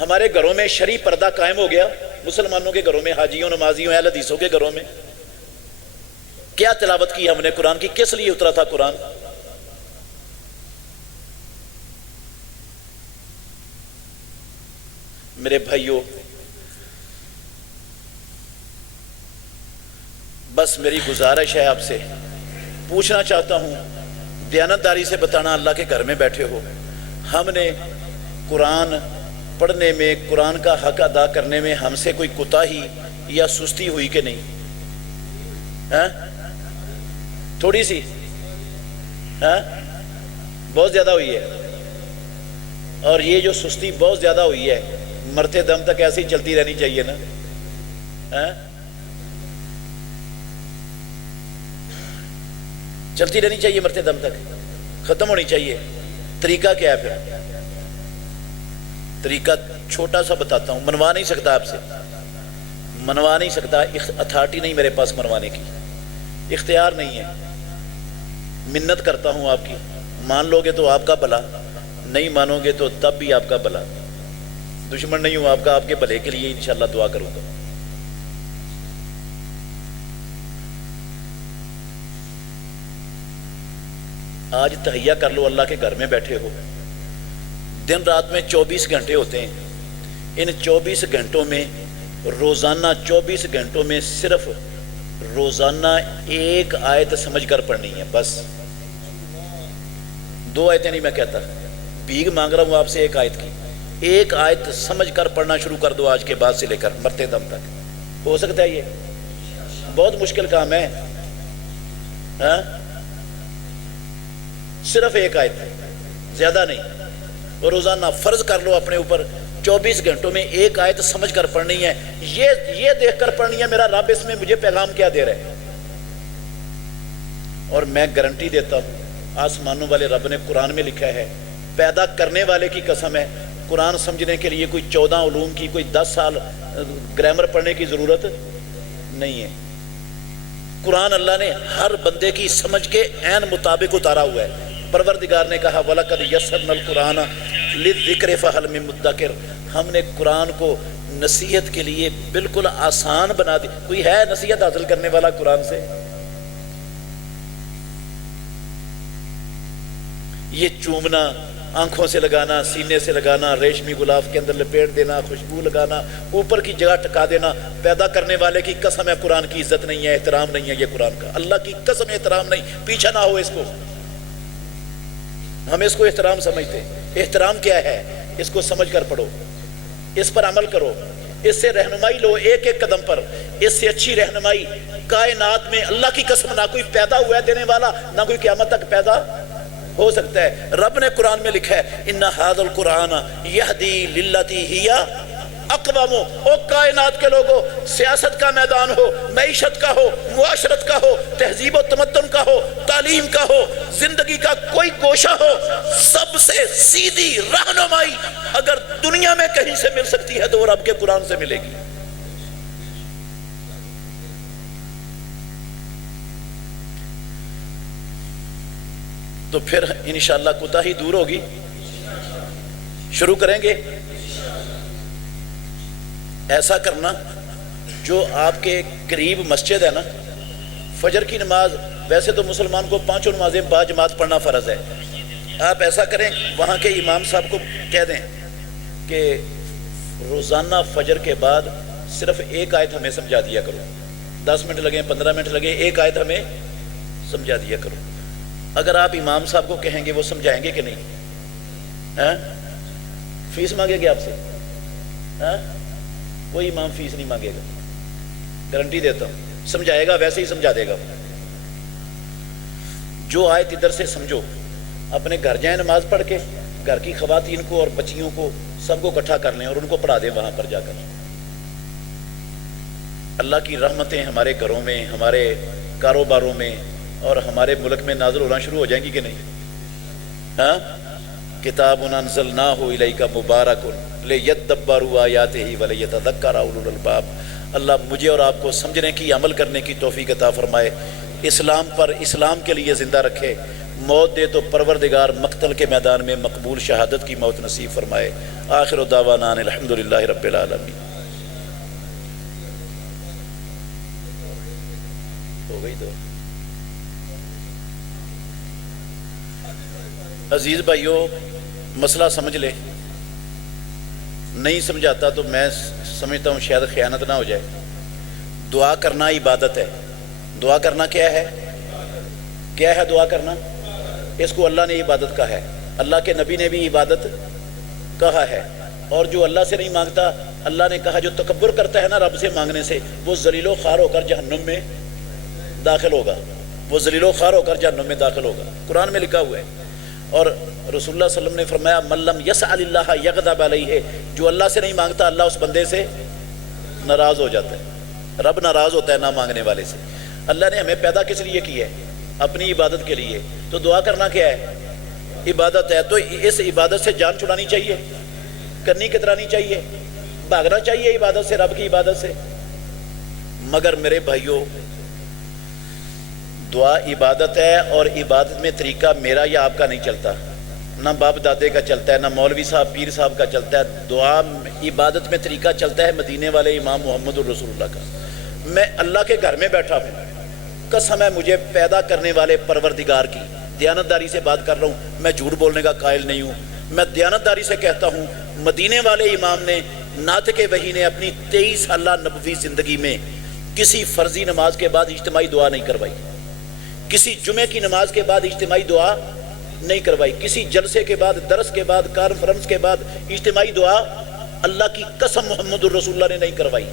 ہمارے گھروں میں شرعی پردہ قائم ہو گیا، مسلمانوں کے گھروں میں، حاجیوں، نمازیوں، اہل حدیثوں کے گھروں میں؟ کیا تلاوت کی ہم نے قرآن کی؟ کس لیے اترا تھا قرآن؟ میرے بھائیوں، بس میری گزارش ہے، آپ سے پوچھنا چاہتا ہوں، دیانتداری سے بتانا، اللہ کے گھر میں بیٹھے ہو، ہم نے قرآن پڑھنے میں، قرآن کا حق ادا کرنے میں ہم سے کوئی کوتاہی یا سستی ہوئی کہ نہیں؟ تھوڑی سی؟ بہت زیادہ ہوئی ہے، اور یہ جو سستی بہت زیادہ ہوئی ہے مرتے دم تک ایسی چلتی رہنی چاہیے نا، چلتی رہنی چاہیے مرتے دم تک، ختم ہونی چاہیے۔ طریقہ کیا ہے پھر؟ طریقہ چھوٹا سا بتاتا ہوں، منوا نہیں سکتا آپ سے، منوا نہیں سکتا، اتھارٹی نہیں میرے پاس منوانے کی، اختیار نہیں ہے، منت کرتا ہوں آپ کی، مان لو گے تو آپ کا بھلا، نہیں مانو گے تو تب بھی آپ کا بھلا، دشمن نہیں ہوں آپ کا، آپ کے بھلے کے لیے انشاءاللہ دعا کروں گا۔ آج تہیہ کر لو، اللہ کے گھر میں بیٹھے ہو، دن رات میں 24 گھنٹے ہوتے ہیں، ان 24 گھنٹوں میں روزانہ 24 گھنٹوں میں صرف روزانہ ایک آیت سمجھ کر پڑھنی ہے، بس 2 آیتیں نہیں، میں کہتا بھیگ مانگ رہا ہوں آپ سے ایک آیت کی، ایک آیت سمجھ کر پڑھنا شروع کر دو آج کے بعد سے لے کر مرتے دم تک۔ ہو سکتا ہے؟ یہ بہت مشکل کام ہے، ہاں؟ صرف ایک آیت، زیادہ نہیں، اور روزانہ فرض کر لو اپنے اوپر 24 گھنٹوں میں ایک آیت سمجھ کر پڑھنی ہے، یہ دیکھ کر پڑھنی ہے میرا رب اس میں مجھے پیغام کیا دے رہا ہے۔ اور میں گارنٹی دیتا ہوں، آسمانوں والے رب نے قرآن میں لکھا ہے، پیدا کرنے والے کی قسم ہے، قرآن سمجھنے کے لیے کوئی 14 علوم کی، کوئی 10 سال گرامر پڑھنے کی ضرورت نہیں ہے۔ قرآن اللہ نے ہر بندے کی سمجھ کے عین مطابق اتارا ہوا ہے۔ پروردگار نے کہا وَلَقَدْ يَسَّرْنَا الْقُرْآنَ لِلذِّكْرِ فَهَلْ مِن مُدَّكِرٍ، ہم نے قرآن کو نصیحت کے لیے بالکل آسان بنا دی۔ کوئی ہے نصیحت حاصل کرنے والا قرآن سے؟ یہ چومنا، آنکھوں سے لگانا، سینے سے لگانا، ریشمی غلاف کے اندر لپیٹ دینا، خوشبو لگانا، اوپر کی جگہ ٹکا دینا، پیدا کرنے والے کی قسم ہے قرآن کی عزت نہیں ہے، احترام نہیں ہے، یہ قرآن کا اللہ کی قسم احترام نہیں، پیچھا نہ ہو اس کو، ہم اس کو احترام سمجھتے ہیں۔ احترام کیا ہے؟ اس کو سمجھ کر پڑھو، اس پر عمل کرو، اس سے رہنمائی لو ایک ایک قدم پر، اس سے اچھی رہنمائی کائنات میں اللہ کی قسم نہ کوئی پیدا ہوا ہے دینے والا، نہ کوئی قیامت تک پیدا ہو سکتا ہے۔ رب نے قرآن میں لکھا ہے ان ھذا القرآن یہدی للتی ہی اقوم، او کائنات کے لوگوں، سیاست کا میدان ہو، معیشت کا ہو، معاشرت کا ہو، تہذیب و تمدن کا ہو، تعلیم کا ہو، زندگی کا کوئی گوشہ ہو، سب سے سیدھی رہنمائی اگر دنیا میں کہیں سے مل سکتی ہے تو وہ رب کے قرآن سے ملے گی۔ تو پھر انشاءاللہ کوتاہی دور ہوگی، شروع کریں گے ایسا کرنا۔ جو آپ کے قریب مسجد ہے نا، فجر کی نماز ویسے تو مسلمان کو 5 نمازیں با جماعت پڑھنا فرض ہے، آپ ایسا کریں وہاں کے امام صاحب کو کہہ دیں کہ روزانہ فجر کے بعد صرف ایک آیت ہمیں سمجھا دیا کرو، 10 منٹ لگیں 15 منٹ لگیں، ایک آیت ہمیں سمجھا دیا کرو۔ اگر آپ امام صاحب کو کہیں گے وہ سمجھائیں گے کہ نہیں؟ فیس مانگے گے آپ سے؟ کوئی امام فیس نہیں مانگے گا، گارنٹی دیتا ہوں، سمجھائے گا ویسے ہی سمجھا دے گا۔ جو آیت ادھر سے سمجھو، اپنے گھر جائیں نماز پڑھ کے، گھر کی خواتین کو اور بچیوں کو سب کو اکٹھا کر لیں اور ان کو پڑھا دیں وہاں پر جا کر۔ اللہ کی رحمتیں ہمارے گھروں میں، ہمارے کاروباروں میں اور ہمارے ملک میں نازل ہونا شروع ہو جائیں گی کہ نہیں؟ کتاب انزلناہ الیک مبارک لیدبروا آیاتہ ولیتذکر اولو الالباب۔ اللہ مجھے اور آپ کو سمجھنے کی، عمل کرنے کی توفیق عطا فرمائے، اسلام پر، اسلام کے لیے زندہ رکھے، موت دے تو پروردگار مقتل کے میدان میں مقبول شہادت کی موت نصیب فرمائے۔ آخر دعوانا ان الحمدللہ رب العالمین۔ ہو گئی تو عزیز بھائیو، مسئلہ سمجھ لے، نہیں سمجھاتا تو میں سمجھتا ہوں شاید خیانت نہ ہو جائے۔ دعا کرنا عبادت ہے۔ دعا کرنا کیا ہے؟ کیا ہے دعا کرنا؟ اس کو اللہ نے عبادت کہا ہے، اللہ کے نبی نے بھی عبادت کہا ہے۔ اور جو اللہ سے نہیں مانگتا، اللہ نے کہا جو تکبر کرتا ہے نا رب سے مانگنے سے، وہ ذلیل و خوار ہو کر جہنم میں داخل ہوگا، وہ ذلیل و خوار ہو کر جہنم میں داخل ہوگا، قرآن میں لکھا ہوا ہے۔ اور رسول اللہ صلی اللہ علیہ وسلم نے فرمایا من لم یسأل اللہ یغضب علیہ، جو اللہ سے نہیں مانگتا اللہ اس بندے سے ناراض ہو جاتا ہے، رب ناراض ہوتا ہے نہ مانگنے والے سے۔ اللہ نے ہمیں پیدا کس لیے کی ہے؟ اپنی عبادت کے لیے، تو دعا کرنا کیا ہے؟ عبادت ہے، تو اس عبادت سے جان چھڑانی چاہیے کرنی کترانی چاہیے، بھاگنا چاہیے عبادت سے، رب کی عبادت سے۔ مگر میرے بھائیوں، دعا عبادت ہے، اور عبادت میں طریقہ میرا یا آپ کا نہیں چلتا، نہ باپ دادے کا چلتا ہے، نہ مولوی صاحب پیر صاحب کا چلتا ہے۔ دعا عبادت میں طریقہ چلتا ہے مدینے والے امام محمد الرسول اللہ کا۔ میں اللہ کے گھر میں بیٹھا ہوں، قسم ہے مجھے پیدا کرنے والے پروردگار کی، دیانتداری سے بات کر رہا ہوں، میں جھوٹ بولنے کا قائل نہیں ہوں، میں دیانتداری سے کہتا ہوں، مدینے والے امام نے، ناطق وحی نے اپنی 23 سالہ نبوی زندگی میں کسی فرضی نماز کے بعد اجتماعی دعا نہیں کروائی، کسی جمعے کی نماز کے بعد اجتماعی دعا نہیں کروائی، کسی جلسے کے بعد، درس کے بعد، کانفرنس کے بعد اجتماعی دعا اللہ کی قسم محمد الرسول اللہ نے نہیں کروائی۔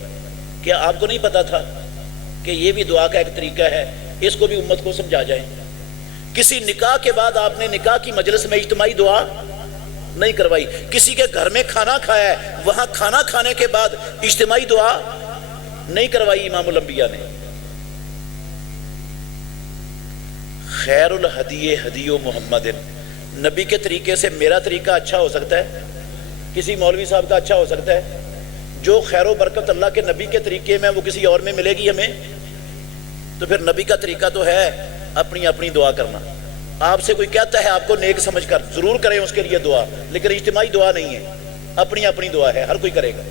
کیا آپ کو نہیں پتا تھا کہ یہ بھی دعا کا ایک طریقہ ہے؟ اس کو بھی امت کو سمجھا جائے۔ کسی نکاح کے بعد آپ نے نکاح کی مجلس میں اجتماعی دعا نہیں کروائی، کسی کے گھر میں کھانا کھایا ہے، وہاں کھانا کھانے کے بعد اجتماعی دعا نہیں کروائی امام الانبیاء نے۔ خیر الہدی ہدی محمد، نبی کے طریقے سے میرا طریقہ اچھا ہو سکتا ہے، کسی مولوی صاحب کا اچھا ہو سکتا ہے؟ جو خیر و برکت اللہ کے نبی کے طریقے میں وہ کسی اور میں ملے گی ہمیں؟ تو پھر نبی کا طریقہ تو ہے اپنی اپنی دعا کرنا۔ آپ سے کوئی کہتا ہے آپ کو نیک سمجھ کر، ضرور کریں اس کے لیے دعا، لیکن اجتماعی دعا نہیں ہے، اپنی اپنی دعا ہے، ہر کوئی کرے گا۔